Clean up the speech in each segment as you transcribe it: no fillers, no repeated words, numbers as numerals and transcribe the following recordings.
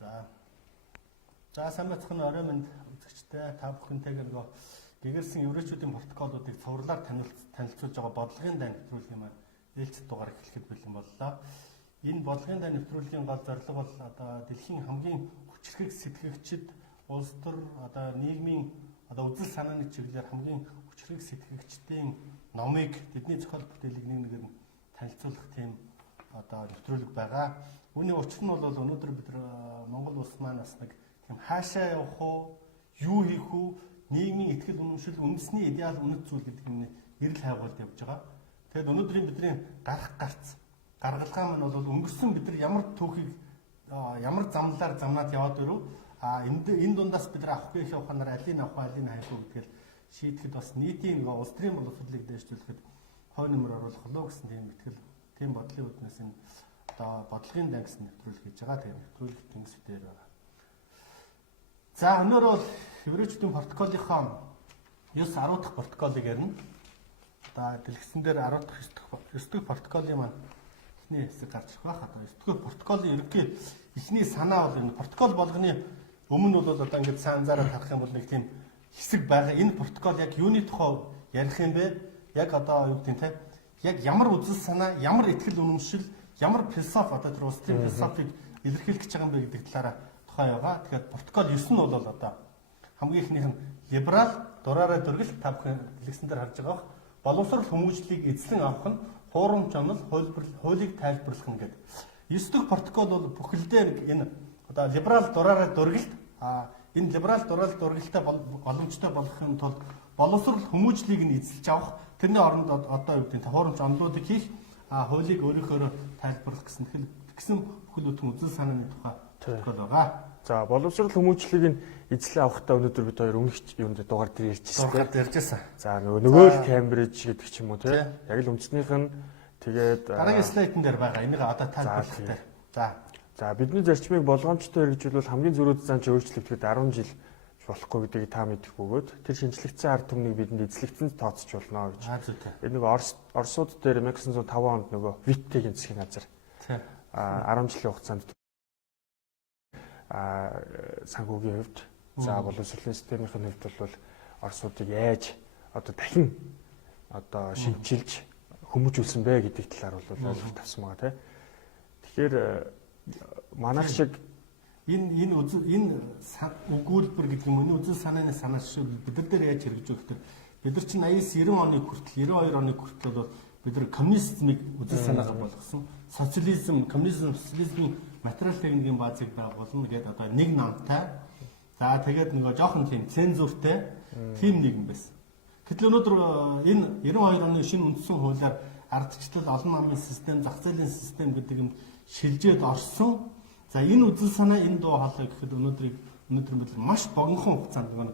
За сайн бацхан орой минь үзэгчтэй та бүхэнтэйгээ нөгөө гэгэрсэн еврейчүүдийн протоколуудыг цувралаар танилцуулж байгаа бодлогын дайн нэвтрүүлгийн маань ээлжид дугаар эхлэхэд бэлэн боллоо. Энэ бодлогын дайн нэвтрүүлгийн гол зорилго бол одоо дэлхийн хамгийн хүчрхэг сэтгэгчид улс төр одоо нийгмийн одоо үзэл санааны чиглэлээр хамгийн хүчрхэг сэтгэгчдийн номыг тэдний зохиол бүтээлийг нэг нэгээр нь танилцуулах тийм одоо нэвтрүүлэг байгаа. Үүний учир нь бол өнөөдөр бид Монгол улс маань бас нэг тийм хаашаа явах уу, юу хийх үү, нийгмийн итгэл үнэмшил, үндэсний идеал үнэт зүйл гэдэг нь эрэл хайгуулд явж байгаа. Тэгэд өнөөдрийн бидний гаргалгаа маань бол өнгөрсөн бид нар ямар түүхийг ямар замлаар замнаад яваад өрөв. Энэ дундаас бид нар авах гэх явахаар алийг авах, алийг хайх уу гэдгээл шийдэхэд бас нийтийн улс төрийн боловсролыг дэвшүүлэхэд хой нэмэр оруулах болов гэсэн тийм итгэл, тийм бодлын үднээс энэ одоо бодлогын дайн гэсэн нэвтрүүлэг хийж байгаа. Тэгээд нэвтрүүлэг тэнгисээр байгаа. За өнөөдөр бол еврейчүүдийн протоколынхаа 9-10 дахь протоколыг ярина. Одоо дэлгэцэн дээр 10 дахь 9 дахь протоколын маань эхний хэсэг гарч ирэх байх. Одоо 9 дахь протоколын ерөнхий эхний санаа бол энэ протокол болгоны өмнө бол одоо ингээд сайн анзаараад харах юм бол нэг тийм хэсэг байгаа. Энэ протокол яг юуны тухай ярих юм бэ? Яг одоо юу гэдэг те? Яг ямар үзэл санаа, ямар итгэл үнэмшил, ямар философи одоо тэр улс төрийн философиг илэрхийлэх гэж байгаа юм бэ гэдэг талаараа тухай байгаа. Тэгэхээр протокол 9 нь бол одоо хамгийн ихнийх нь либерал дураараа дөргөл та бүхэн дэлгэцэн дээр харж байгаа. Боловсрол хүмүүжлийг эзлэн авах нь хуурамч онол хуулийг тайлбарлах нь гэдэг. 9 дахь протокол бол бүхэлдээ энэ одоо либерал дураараа дөргөлт энэ либерал дураараа дөргөлтэй боломжтой болгохын тулд боловсрол хүмүүжлийг нь эзэлж авах, тэрний оронд одоо юу гэдэг нь хуурамч онолуудыг хийх, хуулийг өөрөөхөөрөө тайлбарлах гэсэн бүхэл бүтэн үзэл санааны тухай протокол байгаа. За боловсрол хүмүүжлийг нь эзлэн авахдаа өнөөдөр бид хоёр өмнөх юунд дугаар дээр ярьжсэн. За нөгөө л Кембриж гэдэг ч юм уу тий. Яг л үндэснийх нь тэгээд дараагийн слайдн дээр байгаа. Энийг одоо тайлбарлах дээр. За бидний зарчмыг болгоомжтой хэрэгжүүлвэл хамгийн зөрүүд зан чинь өөрчлөгдөд 10 жил болохгүй гэдгийг та мэдэх бөгөөд тэр шинжлэгдсэн ард түмнийг бидэнд эзлэгцэнд тооцож болно гэж. Энэ нөгөө Оросууд дээр 1905 онд нөгөө Виттегийн засгийн газар 10 жилийн хугацаанд санхүүгийн хувьд за боловсролын системийн хувьд бол Оросуудыг яаж одоо дахин одоо шинчилж хүмүүжүүлсэн бэ гэдэг талаар бол ойлголт авсан байгаа тийм. Тэгэхээр манайх шиг энэ өгүүлбэр гэдэг юм уу, үзэл санааны санаа шиг бид нар дээр яаж хэрэгжүүлэх вэ? Бид нар чинь 89-90 оны хүртэл 92 оны хүртэл бол бид нар коммунизмыг үзэл санаагаар болгосон. Социализм, коммунизм, социализмын материал техникийн базыг байгуулна гэдэг одоо нэг намтай. За тэгээд нөгөө жоохон тийм цензуртэй тийм нэгэн байсан. Гэтэл өнөөдөр энэ 92 оны шинэ үндсэн хуулиар ардчлал, олон намын систем, зах зээлийн систем гэдэг юм шилжээд орсон. За энэ үзэл санаа, энэ дуу хоолой гэхэд өнөөдөр бид маш богинохон хугацаанд нэг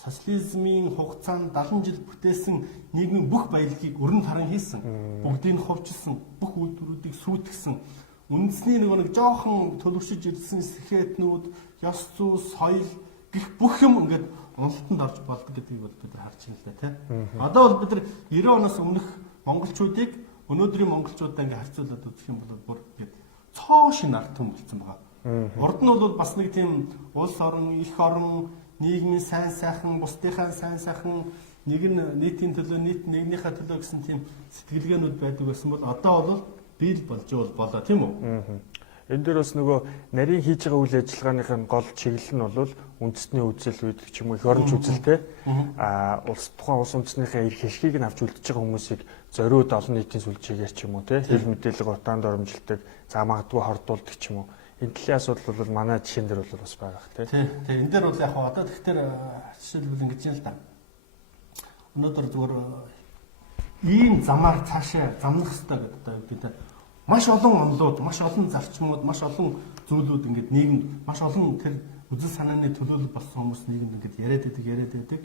социализмын хугацаанд 70 жил бүтээсэн нийгмийн бүх баялагийг өрн таран хийсэн. Бүгдийг хувьчилсан, бүх үйлдвэрүүдийг сүйтгэсэн. Үндэсний нэг жоохон төлөвшөж ирсэн сэхэтнүүд, ёс зүй, соёл гэх бүх юм ингээд уналтанд орж болдог гэдгийг бол бид нар харж байна л да тийм. Одоо бол бид нар 90 оноос өмнөх монголчуудыг өнөөдрийн монголчуудаа ингээд харьцуулаад үзэх юм бол бүр ингээд цоо шин ард түмэн болсон байгаа. Урд нь бол бас нэг тийм улс орон, их орон, нийгмийн сайн сайхан, бусдынхаа сайн сайхан, нэг нь нийтийн төлөө, нийт нэгнийхээ төлөө гэсэн тийм сэтгэлгээнүүд байдаг байсан бол одоо бол бий болж болоо тийм үү? Энэ дээр бас нөгөө нарийн хийж байгаа үйл ажиллагааныхын гол чиглэл нь бол үндэсний үзэл үүдэх ч юм уу их оронч үзэлтэй тухайн улс үндэснийхээ эрх хэшгийг нь авч үлдэж байгаа хүмүүсийг зориуд олон нийтийн сүлжээгээр ч юм уу хэл мэдээлэл утаанд оромжилдог, за магадгүй хордуулдаг ч юм уу. Энэ талын асуудал бол манай жишээн дээр бол бас байгаа хэ тийм. Энэ дээр бол яг одоо тэгэхээр жишээлбэл ингэж юм л да. Өнөөдөр зүгээр ийм замаар цаашаа замнах хэрэгтэй гэдэг одоо бид маш олон онлууд, маш олон зарчмууд, маш олон зүйлүүд ингээд нийгэмд маш олон тэр үзэл санааны төлөөлөл болсон хүмүүс нийгэмд ингээд яриад байдаг.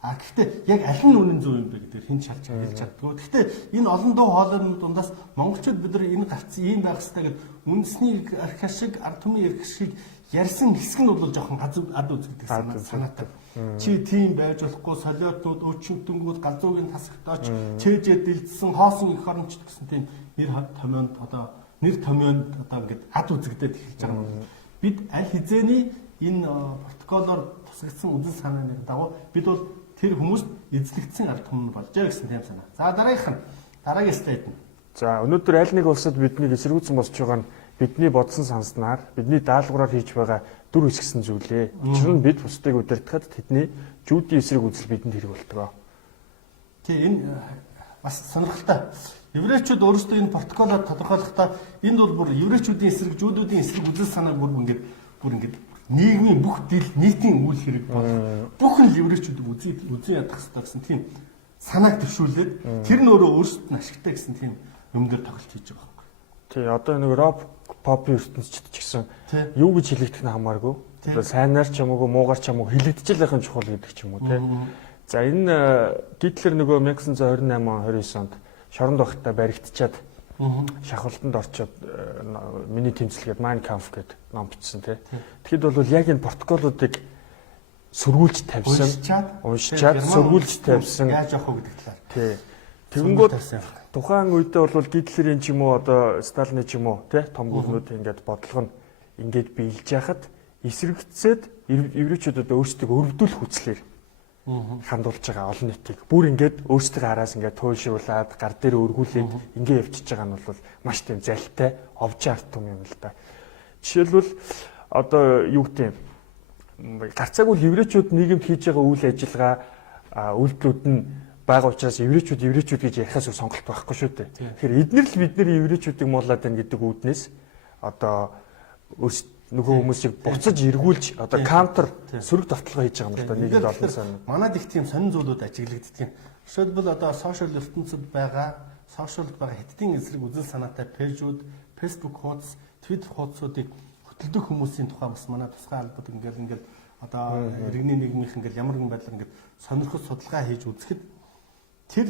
Гэхдээ яг аль нь үнэн зөв юм бэ гэдгээр хэн ч хэлж чаддгүй. Гэхдээ энэ олон дуу хоолойны дундаас монголчууд бид нар энэ гарцсан ийм байх хэрэгтэй гэдэг үндэсний арх шиг, ард түмэн эрх шиг ярьсан хэсэг нь бол жоохон ад үзэгдэх санаатай. Чи тийм байж болохгүй, солиотууд, өчигдөнгүүд, галзуугийн тасагтаач, чэжээ дэлдсэн, хоосон их оронч гэсэн тийм нэр томьёонд одоо ингээд ад үзэгдээд эхэлж байгаа юм. бид аль хэзээний энэ протоколоор тусгагдсан үзэл санааны дагуу бид бол тэр хүмүүст эзлэгдсэн ард түмэн болжээ гэсэн тийм санаа. За дараагийн слайд нь. За өнөөдөр аль нэг улсад биднийг эсэргүүцсэн болж байгаа нь бидний бодсон санснаар бидний даалгавраар хийж байгаа дүр үсгсэн зүйлээ. Учир нь бид бусдыг удирдахад тэдний жүүдийн эсрэг үзэл бидэнд хэрэг болтгоо. Тэгээ энэ бас сонирхолтой. Еврейчүүд өөрсдөө энэ протоколоор тодорхойлохдоо энд бол бүр еврейчүүдийн эсрэг, жүүдүүдийн эсрэг үзэл санааг бүр ингээд нийгмийн бүх нийтийн үйл хэрэг болох бүх нь еврейчүүд үзэн ядах хэрэгтэй гэсэн тийм санааг төвшүүлээд тэр нь өөрөө өөрсдөд нь ашигтай гэсэн тийм юм дээр тоглолт хийж байгаа байхгүй. Тий, одоо нэг рок попын ертөнцид ч гэсэн юу гэж хэлэгдэх нь хамааргүй. Одоо сайнаар ч юм уу, муугаар ч юм уу хэлэгдэж л байхын чухал гэдэг ч юм уу, тий. За энэ Гитлер нөгөө 1928-29 онд шоронд багтаа баригдчаад шахалтанд орчоод миний тэмцэлгээд Mein Kampf гэдэг ном бичсэн тий. Тэгэхэд бол яг энэ протоколуудыг сөргүүлж тавьсан, уншичаад сөргүүлж тавьсан. Яаж явах вэ гэдэг талаар. Тий. Тэгэнгүүт тухайн үедээ бол Гитлерийн ч юм уу одоо Сталины ч юм уу тий том гүрнүүд ингээд бодлого нь ингээд биелж яхад эсрэгцээд еврейчүүдэд өөрсдөө өрөвдүүлэх хүслээр хандуулж байгаа олон нийтийг бүр ингээд өөрсдөө араас ингээд туйлшруулад гар дээр өргүүлээд ингээд явчихж байгаа нь бол маш тийм залтай овж арт юм л да. Жишээлбэл одоо юу гэдэг юм гарцаагүй еврейчүүд нийгэмд хийж байгаа үйл ажиллагаа үйлдэлүүд нь байгаа учраас еврейчүүд гэж ярихаас сонголт байхгүй шүү дээ. Тэгэхээр эднэр л бид нар еврейчүүдийг муулаад байна гэдэг үүднээс одоо нөгөө хүмүүсийг буцаж эргүүлж одоо каунтер сөрөг давталгаа хийж байгаа юм л да. Нийгэмд олон сан. Манайд их тийм сонин зүйлүүд ажиглагддаг юм. Жишээлбэл одоо сошиал ертөнцид байгаа хэдтийн эсрэг үзэл санаатай пэйжүүд, Facebook хуудас, Twitter хуудасуудыг хөтөлдөг хүмүүсийн тухай бас манай тусгай албад ингээд одоо иргэний нийгмийнх ингээд ямар нэгэн байдлаар ингээд сонирхол судалгаа хийж үзэхэд тэр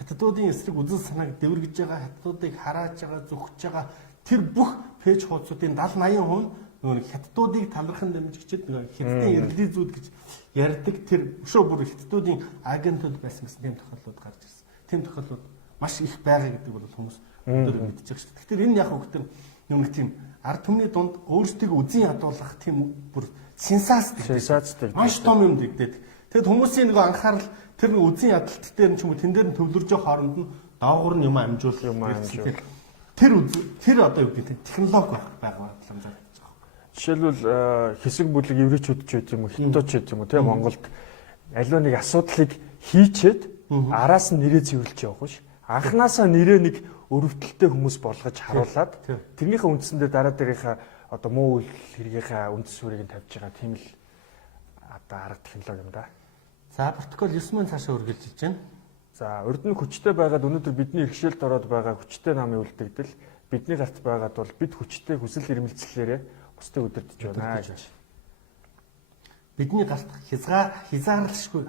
хятадуудын эсрэг үзэл санааг дэвэргэж байгаа, хятадуудыг харааж байгаа, зөвхөж байгаа тэр бүх пэйж хуудасуудын 70-80% нөгөө хятадуудыг талархан дэмжигчид нөгөө хятадын ирлизүүд гэж ярьдаг тэр өшөө бүр хятадуудын агентууд байсан гэсэн тийм тохиолдлууд гарч ирсэн. Тийм тохиолдлууд маш их байгаа гэдэг бол хүмүүс өндөр мэдчихэж байгаа шүү дээ. Тэгэхээр энэ яг хөвгтөр нэг тийм ард түмний дунд өөрсдөө үзэн ядуулах тийм бүр сенсацтэй маш том юм дэгдээд. Тэгэд хүмүүсийн нөгөө анхаарал тэр үзэн ядалт дээр ч юм уу тэн дээр нь төвлөрж байгаа хооронд нь доогуур нь юм амжуулах тэр одоо юу гэдэг технологи байгаа боломжтой. Жишээлбэл хэсэг бүлэг еврейчүүд ч гэдэг юм уу, хятадууд ч гэдэг юм уу, тийм Монголд аливаа нэг асуудлыг хийчээд араас нь нэрээ цэвэрлж явах биш. Анханасаа нэрээ нэг өрөвдөлттэй хүмүүс болгож харуулад тэрнийхээ үндсэндээ дараа дээрийнхаа одоо муу үйл хэрэгийнхаа үндэс суурийг нь тавьж байгаа тийм л одоо арга технологи юм да. За протокол 9 мөн цаашаа үргэлжилж байна. За урд нь хүчтэй байгаад өнөөдөр бидний иргэшээлд ороод байгаа хүчтэй намын үлдэгдэл бидний гарт байгаад бол бид хүчтэй хүсэл эрмэлзлээрээ бусдыг удирдах байна гэж. Бидний гарт хязгаарлашгүй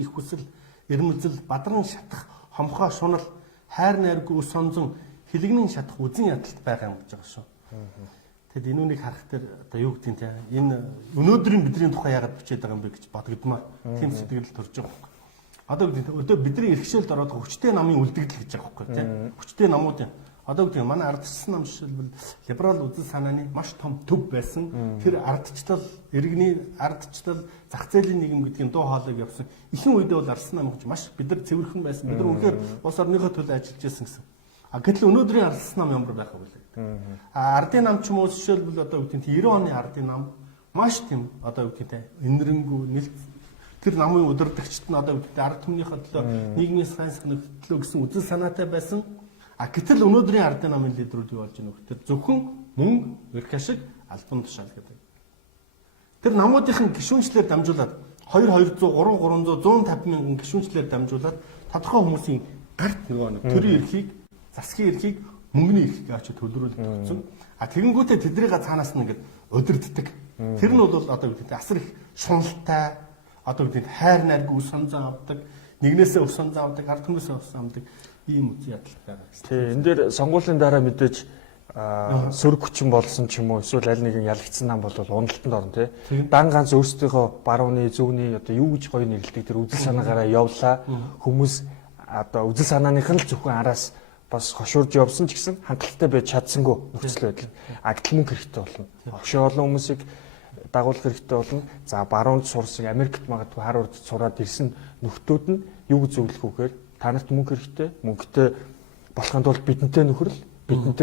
их хүсэл эрмэлзэл бадран шатах хомхоо шунал хайр найргүй ус сонзон хилэгнэн шатах үзэн ядалт байгаа юм гэж байгаа шүү. Тэгэд энүүнийг харах дээр одоо юу гэдэг нь энэ өнөөдрийн бидний тухай яагаад бичээд байгаа юм бэ гэж бодогдмоо. Тийм сэтгэл төрж байгаа. Одоо гэдэг бидний иргэшээлд ороод хүчтэй намын үлдэгдэл гэж байгаа байхгүй тийм. Хүчтэй намуудын одоо гэдэг манай ардчилсан нам жишээлбэл либерал үзэл санааны маш том төв байсан. Тэр ардчлал, иргэний ардчлал, зах зээлийн нийгэм гэдгийн дуу хоолойг явсан. Ихэнх үедээ бол ардсан нам гэж маш бид нар цэвэрхэн байсан. Бид нар үнэхээр улс орныхоо төлөө ажиллаж байсан гэсэн. Гэтэл өнөөдрийн ардсан нам ямар байх вэ? Ардын нам ч юм уу жишээлбэл одоо гэдэг нь 90 оны ардын нам маш тийм одоо гэдэг нь энэрэнгүй нэлт тэр намын удирдагчид нь одоо гэдэг ард түмнийхээ төлөө нийгмийн сайн санааны төлөө гэсэн үзэл санаатай байсан. Гэтэл өнөөдрийн ардын намын лидерүүд юу болж байна вэ гэхээр зөвхөн мөнгө, эрх ашиг, албан тушаал гэдэг. Тэр намуудынхын гишүүнчлэр дамжуулаад 200, 300, 150 мянган гишүүнчлэр дамжуулаад тодорхой хүмүүсийн гарт нөгөө төрийн эрхийг, засгийн эрхийг, мөнгөний эрхийг авч төлрүүлдэг гэсэн. Тэгэнгүүтээ тэднийг цаанаас нь ингээд удирддаг. Тэр нь бол одоо гэдэг асар их шуналтай одоо гэдэг хайр найргүй ус сонзон авдаг, нэгнээсээ ус сонзон авдаг, ард түмнээсээ ус авдаг ийм үйл явдал байгаа. Тийм энэ дээр сонгуулийн дараа мэдээж сөрөг хүчин болсон ч юм уу эсвэл аль нэгэн ялагдсан нам бол уналтанд орно тий. Дан ганц өөрсдийнхөө барууны зөвний одоо юу гэж гоё нэрлэдэг тэр үзэл санаагаараа явлаа. Хүмүүс одоо үзэл санааных нь л зөвхөн араас бас хошуурж явсан ч гэсэн хангалттай байж чадсангүй нөхцөл байдал. Гэтэл мөнгө хэрэгтэй болно. Хошоо олон хүмүүсийг дагуулах хэрэгтэй болно. За баруунд сурсан Америкт магадгүй хар урд сураад ирсэн нөхдүүд нь юу зөвлөх үгээр та нарт мөнгө хэрэгтэй. Мөнгөтэй болохын тулд бидэнтэй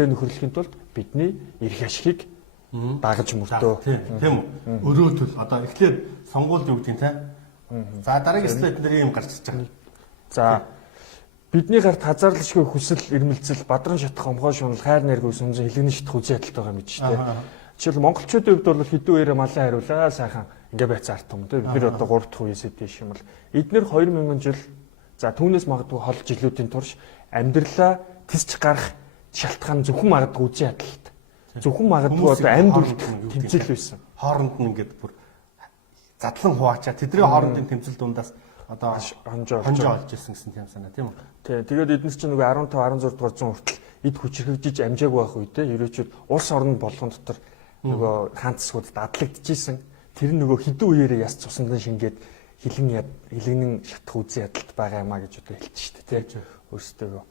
нөхөрлөхийн тулд бидний эрх ашигыг дагаж мөртөө. Тийм үү? Өрөөтөл одоо эхлээд сонгуульд юу гэдэг юм те. За дараагийн слайд дээр юм гарч ирж байгаа. За бидний гарт хазаарлашгүй хүсэл ирмэлцэл бадран шатах омгоо шунал хайр найргүй сүнзэн хэлгэн шатах үзий ядалтай байгаа мэт шүү дээ. Жишээл монголчуудын хувьд бол хэдэн үеэрээ малаа хариулаа сайхан ингээ байцаа арт юм дээ. Бид одоо 3 дахь үеэсээ дээш юм бол эдгээр 2000 жил за түүнээс магадгүй хол жилүүдийн турш амьдралаа тисч гарах шалтгаан зөвхөн магадгүй үзий ядалт. Зөвхөн магадгүй одоо амьд үлд тэмцэл байсан. Хооронд нь ингээд бүр задлан хуваачаа тэдний хоорондын тэмцэл дундаас одоо хонжоо олж ирсэн гэсэн тийм санаа тийм үү? Тий. Тэгээд эднес чинь нөгөө 15 16 дугаар зуун хүртэл эд хүчрхэгжиж амжаагүй байх үедээ ерөөчүүд улс орны болгон дотор нөгөө хаан цэсгүүд дадлагдчихсэн. Тэр нөгөө хэдэн үеэрээ яс цусндан шингээд хилэгнэн шатах үзий ядалт байгаа юмаа гэж одоо хэлж штэ тий. Өөрсдөө.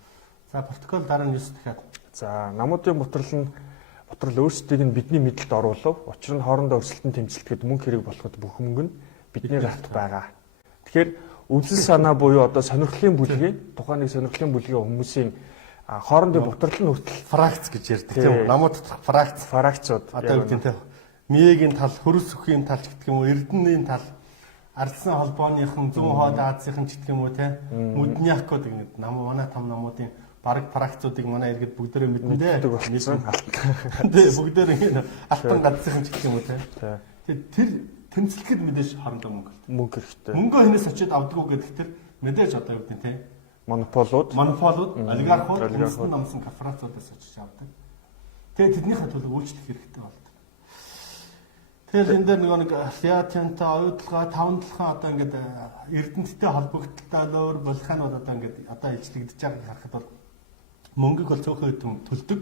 За протокол дараа нь 9 дахиад. За намуудын ботрол өөрсдийг нь бидний мэдлэлд оруулав. Учир нь хоорондоо өрсөлдөн тэмцэлтэд мөнгө хэрэг болоход бүх мөнгө нь бидний гарт байгаа. Тэгэхээр үзэл санаа буюу одоо сонирхлын бүлгийн тухайн нэг сонирхлын бүлгийн хүмүүсийн хоорондын ботрол нь хүртэл фракц гэж ярьдаг тийм үү? Намууд доторх фракцууд одоо юу гэдэг нь Миегийн тал, хөрөс өхийн тал ч гэдэг юм уу, Эрдэнэний тал, Ардсан холбооныхан, Зүүн хойд Азийн ч гэдэг юм уу те. Мөдняк гэдэг нэг манай том намуудын бараг фракцуудыг манай иргэд бүгдээрээ мэднэ дээ. Тэ бүгдээрээ алтан гадсынхан ч гэдэг юм уу те. Тэр тэмцэлгэд мэдээж хоорондоо мөнгө хэрэгтэй. Мөнгөө хинээс очиод авдаггүй гэдэг тэр мэдээж одоо юу гэдэг те. Монополууд, олигархууд, хүмүүсийн намсан корпорациудаас очиж авдаг. Тэгээ тэднийхээ төлөв үйлчлэх хэрэгтэй болдог. Тэгэхээр энэ дээр нэг театрынтай оюутлага, таван талхан одоо ингээд эрдэнэттэй холбогдолтой өөр болохын одоо ингээд одоо ижлэгдэж байгааг харахад бол мөнгөг бол цөөхөн төлдөг.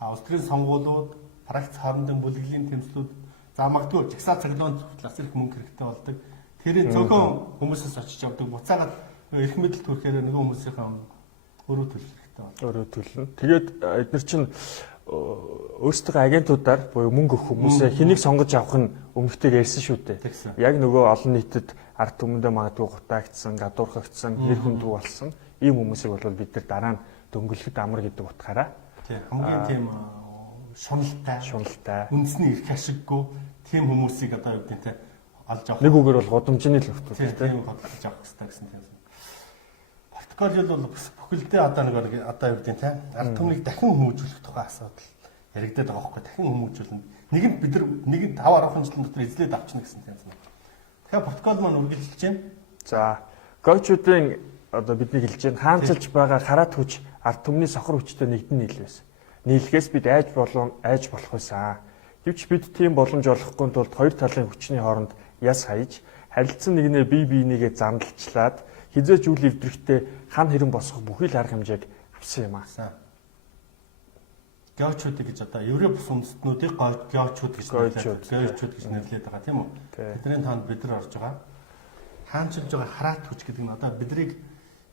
Улс төрийн сонгуулиуд, практи хоорондын бүлэглэлийн тэмцлүүд за магадгүй жагсаал цоглоонд хүртэл их мөнгө хэрэгтэй болдог. Тэрийг цөөхөн хүмүүсээс очиж авдаг. Буцаагаад эрх мэдэл төрөхээр нөгөө хүмүүсийнхээ өрөө төлөх хэрэгтэй байна. Өрөө төлнө. Тэгээд эдгээр чинь өөрсдөө агентуудаар буюу мөнгө өгөх хүмүүсээ хэнийг сонгож авах нь өмнөдөө ярьсан шүү дээ. Яг нөгөө олон нийтэд ард түмэндээ магадгүй гутаагдсан, гадуурхагдсан, нэр хүндүү болсон ийм хүмүүсийг бол бид нар дараа нь дөнгөлөхөд амар гэдэг утгаараа хамгийн тийм шуналтай, үндэсний эрх ашиггүй тийм хүмүүсийг одоо юу гэдэг нь олж авах. Нэг үгээр бол гудамжны л өвтөл тийм годомж авах хэрэгтэй гэсэн тийм. Протокол бол бүхэлдээ одоо нэг одоо юу гэдэг нь ард түмнийг дахин хүмүүжүүлэх тухай асуудал яригдаад байгаа байхгүй дахин хүмүүжүүлнэ. Нэгэнд бид нэг 5-10 жилийн дотор эзлээд авчна гэсэн тийм юм. Тэгэхээр протокол маань үргэлжилж байна. За, гойчуудын одоо бидний хэлж байна хаанчилж байгаа хараат хүч ард түмний сохор хүчтэй нэгдэн нийлвэс. Нийлхээс бид айж болох байсан. Гэвч бид тийм боломж олохгүй тулд хоёр талын хүчний хооронд яс хаяж харилцан нэгнээ бие биенийгээ замдалчлаад хизээч үл эвдрэхтэй хан хэрэн босгох бүхий л арга хэмжээг авсан юм аа. Геочууд гэж одоо Европ бус үндэстнүүдийг геочууд гэж нэрлэдэг байгаа тийм үү? Тэдний тоонд бид нар орж байгаа. Хаанчилж байгаа хараат хүч гэдэг нь одоо бидрийг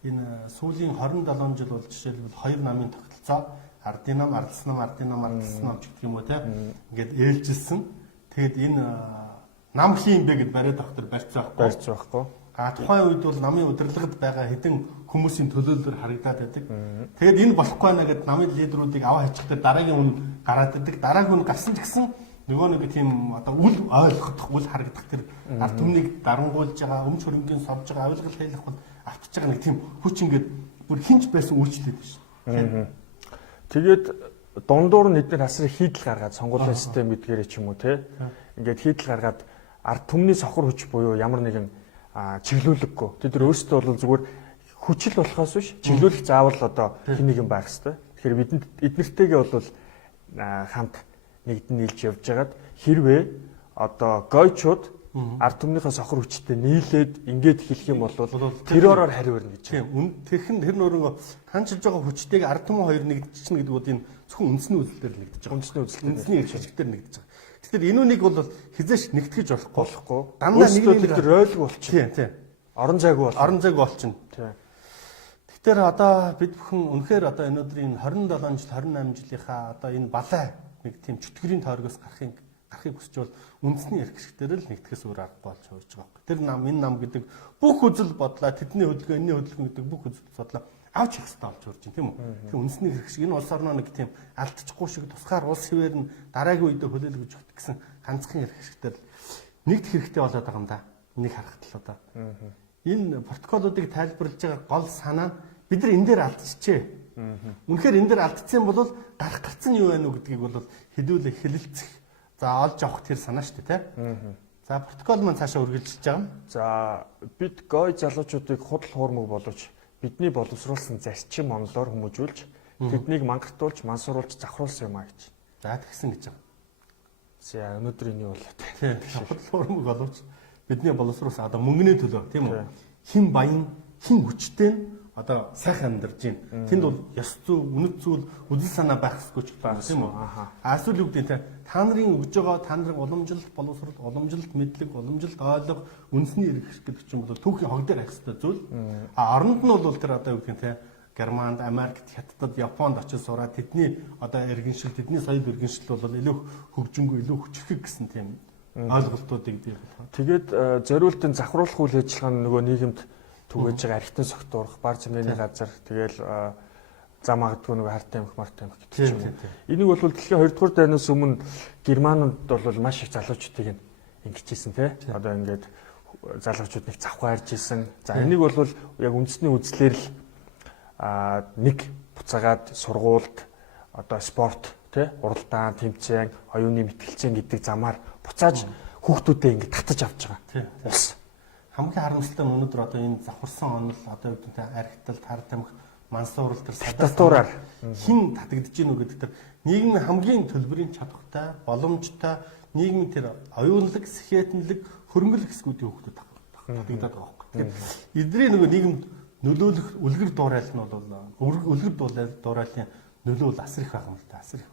энэ сүүлийн 27 жил бол жишээлбэл хоёр намын тогтолцоо ардын нам, ардсан нам гэдэг юм уу те ингээд ээлжилсэн. Тэгэд энэ нам хийм бэ гэд бариад доктор барьцсан байхгүй. Тухайн үед бол намын удирдлагад байгаа хэдэн хүмүүсийн төлөөллөөр харагдаад байдаг. Тэгээд энэ болохгүй байна гэд намын лидерүүдийг аваа хажихтай дараагийн үн гараад байдаг. Дараагийн үн гарсан ч гэсэн нөгөө нэг тийм одоо үл ойлгох, үл харагдах тэр ард түмнийг дарангуйлж байгаа, өмч хөрөнгөний совж байгаа, авилгал хэлэх бол автж байгаа нэг тийм хүч ингээд бүр хинч байсан үйлчлээд байна шүү. Тэгээд дундуур нь эдгээр хасрыг хийдэл гаргаад сонгуулийн систем гэдгээрээ ч юм уу те. Ингээд хийдэл гаргаад ард түмний сохор хүч буюу ямар нэгэн чиглүүлэггүй. Тэд нар өөрсдөө бол зүгээр хүчил болохоос биш чиглүүлэх заавал одоо хин нэгэн байх хэрэгтэй. Тэгэхээр бидэнд эднэртэйгээ бол хамт нэгдэн нийлж явж байгаад хэрвээ одоо гойчууд ард түмнийхээ сохор хүчтэй нийлээд ингээд хэлэх юм бол терророор хариулна гэж. Тийм. Тэр нөрөнгө ханчилж байгаа хүчтэйг ард түмэн хоёр нэгдчихнэ гэдэг бол энэ зөвхөн үндэсний үзэлтээр нэгдэж байгаа. Үндэсний эрх ашигтаар нэгдэж байгаа. Тэгэхээр энүүнийг бол хизээш нэгтгэж болохгүй. Дандаа нэг ойлгүй болчих. Тийм. Орон зайгүй болчихно. Тийм. Тэгэхээр одоо бид бүхэн үнэхээр одоо энэ өдрийн 27 жил 28 жилийнхаа одоо энэ балай нэг тийм чөтгөрийн тойргоос гарахыг хүсч бол үндэсний эрх хэсгээр л нэгтгэхээс өөр аргагүй болж хувирж байгаа юм. Тэр нам энэ нам гэдэг бүх үзэл бодлоо тэдний хөдөлгөөн энэний хөдөлгөөн гэдэг бүх үзэл бодлоо авч явах хэрэгтэй болж урж байна тийм үү. Тэгэхээр үндэсний эрх шиг энэ улс орноо нэг тийм алдчихгүй шиг тусгаар улс хэвээр нь дараагийн үедээ хүлээлгэж өгөх гэсэн ганцхан эрх хэсгээр нэгдэх хэрэгтэй болоод байгаа юм да. Энийг харахад л одоо. Энэ протоколуудыг тайлбарлаж байгаа гол санаа нь бид нар энэ дээр алдчихжээ. Үнэхээр энэ дээр алдсан бол гарцсан юу байна уу гэдгийг бол хэдүүлээ хэлэлцэх. За олж авах тэр санаа шүү дээ, тийм. За протокол маань цаашаа үргэлжилж байгаа юм. За бид гой залуучуудыг худал хуурмаг боловч бидний боловсруулсан зарчим онолоор хүмүүжүүлж тэднийг мангартуулж, мансууруулж завхруулсан юм а гэж. За тэгсэн гэж байгаа. За өнөөдөр энэ юу болоо те. Тийм. Худал хуурмаг боловч бидний боловсруулсан одоо мөнгөний төлөө, тийм үү? Хин баян, хин хүчтэй нь одоо сайхан амьдарч байна. Тэнд бол ёс зүй, үнэт зүйл, үзэл санаа байх хэрэггүй ч байна, тийм үү? Эсвэл юу гэдэг та нарын өгж байгаа та нарын уламжилт боловсрол, уламжилт мэдлэг, уламжилт ойлго, үндэсний эрх гэдэг чинь бол түүхийн хог дээр байх хэрэгтэй зүйл. Оронд нь бол тэр одоо юу гэдэг те Германд, Америкт, Хятадд, Японд очиж сураад тэдний одоо иргэншил, тэдний соёл иргэншил бол илүү хөгжингүй, илүү хүчрхэг гэсэн тийм ойлголтуудыг бий болгоо. Тэгээд зориултын завхруулах үйл ажиллагаа нь нөгөө нийгэмд түгэж байгаа архитан согтуурах, бар зэмлэний газар, тэгэл зам магадгүй нөгөө хартай амх, мартай амх гэдэг ч юм уу. Энийг бол дэлхийн 2 дугаар дайнаас өмнө Германд бол маш их залуучуудыг ингэжсэн тий. Одоо ингээд залуучууд нэг завхаа харж исэн. За энийг бол яг үндэсний үзлэр л нэг буцаагаад сургуульд одоо спорт тий, уралдаан, тэмцээн, оюуны мэтгэлцээн гэдэг замаар буцааж хүүхдүүдэд ингэ татаж авч байгаа. Улс. Хамгийн харамсалтай нь өнөөдөр одоо энэ завхарсан онол одоо юу гэдэг архиталт, хар тамхи, мансуурал төр садастуураар хин татагдж гин үү гэдэг тэр нийгмийн хамгийн төлбөрийн чадвартай, боломжтой нийгмийн тэр оюунлаг, сэхэтэнлэг, хөрөнгөл хэсгүүдийн хүүхдүүд татагдаад байгаа байхгүй. Тэгэхээр эдний нөгөө нийгэмд нөлөөлөх үлгэр дуурайл нь бол үлгэр дуурайлын нөлөө бол асар их байгаа юм л да, асар их.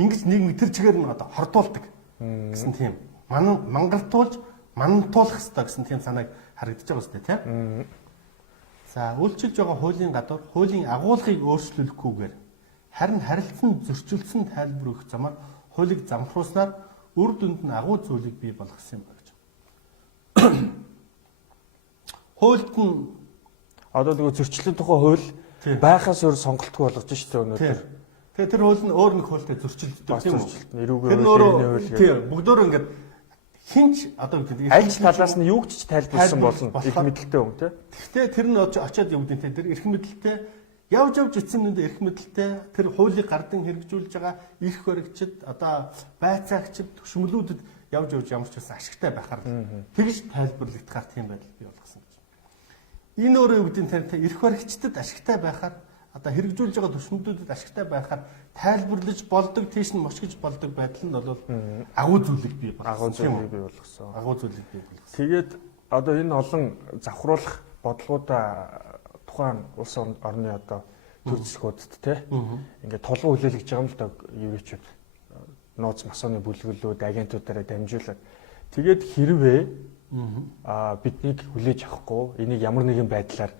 Ингэж нийгмийг тэр чигээр нь одоо хордуулдаг гэсэн тийм мангартуулж мантуулах хэрэгтэй гэсэн тийм санааг харагдаж байгаа үстэй тийм. За үйлчилж байгаа хуулийн гадуур хуулийн агуулгыг өөрчлөлөхгүйгээр харин харилцан зөрчилдсөн тайлбар өгөх замаар хуулийг замхруулснаар үр дүнд нь агуу зүйлийг бий болгосон юм байна гэж. Хуульд нь одоо нөгөө зөрчлийн тухай хууль байхаас өөр сонголтгүй болгож штэ өнөөдөр. Тэгээ тэр хууль нь өөр нэг хуультай зөрчилддөг тийм үү? Эрүүгийн хууль, тийм бүгдөө ингээд хинч одоо гэдэг аль талаас нь юуг ч тайлбарлсан болно их мэдлэлтэй хүн тий. Гэхдээ тэр нь очиод юу гэдэг нь тэр эрх мэдлэлтэй явж эцсийн нүд эрх мэдлэлтэй тэр хуулийг гардан хэрэгжүүлж байгаа эрх баригчид одоо байцаагчид төшмөлүүдэд явж ямар ч байсан ашигтай байхаар тэгж тайлбарлагдахаар тийм байдал бий болгосон гэж. Энэ өөрөө юу гэдэг нь эрх баригчдад ашигтай байхаар одоо хэрэгжүүлж байгаа төшмөлүүдэд ашигтай байхаар тайлбарлаж болдог тийш нь мошгиж болдог байдал нь бол агуу зүйлийг бий болгосон. Агуу зүйлийг бий болгосон. Тэгээд одоо энэ олон завхруулах бодлогуудаа тухайн улс орны одоо төр засгуудад те ингээд тулгын хүлээлгэж байгаа юм л да еврейчүүд нууц масооны бүлгэлүүд агентуудаараа дамжуулаад тэгээд хэрвээ биднийг хүлээж авахгүй энийг ямар нэгэн байдлаар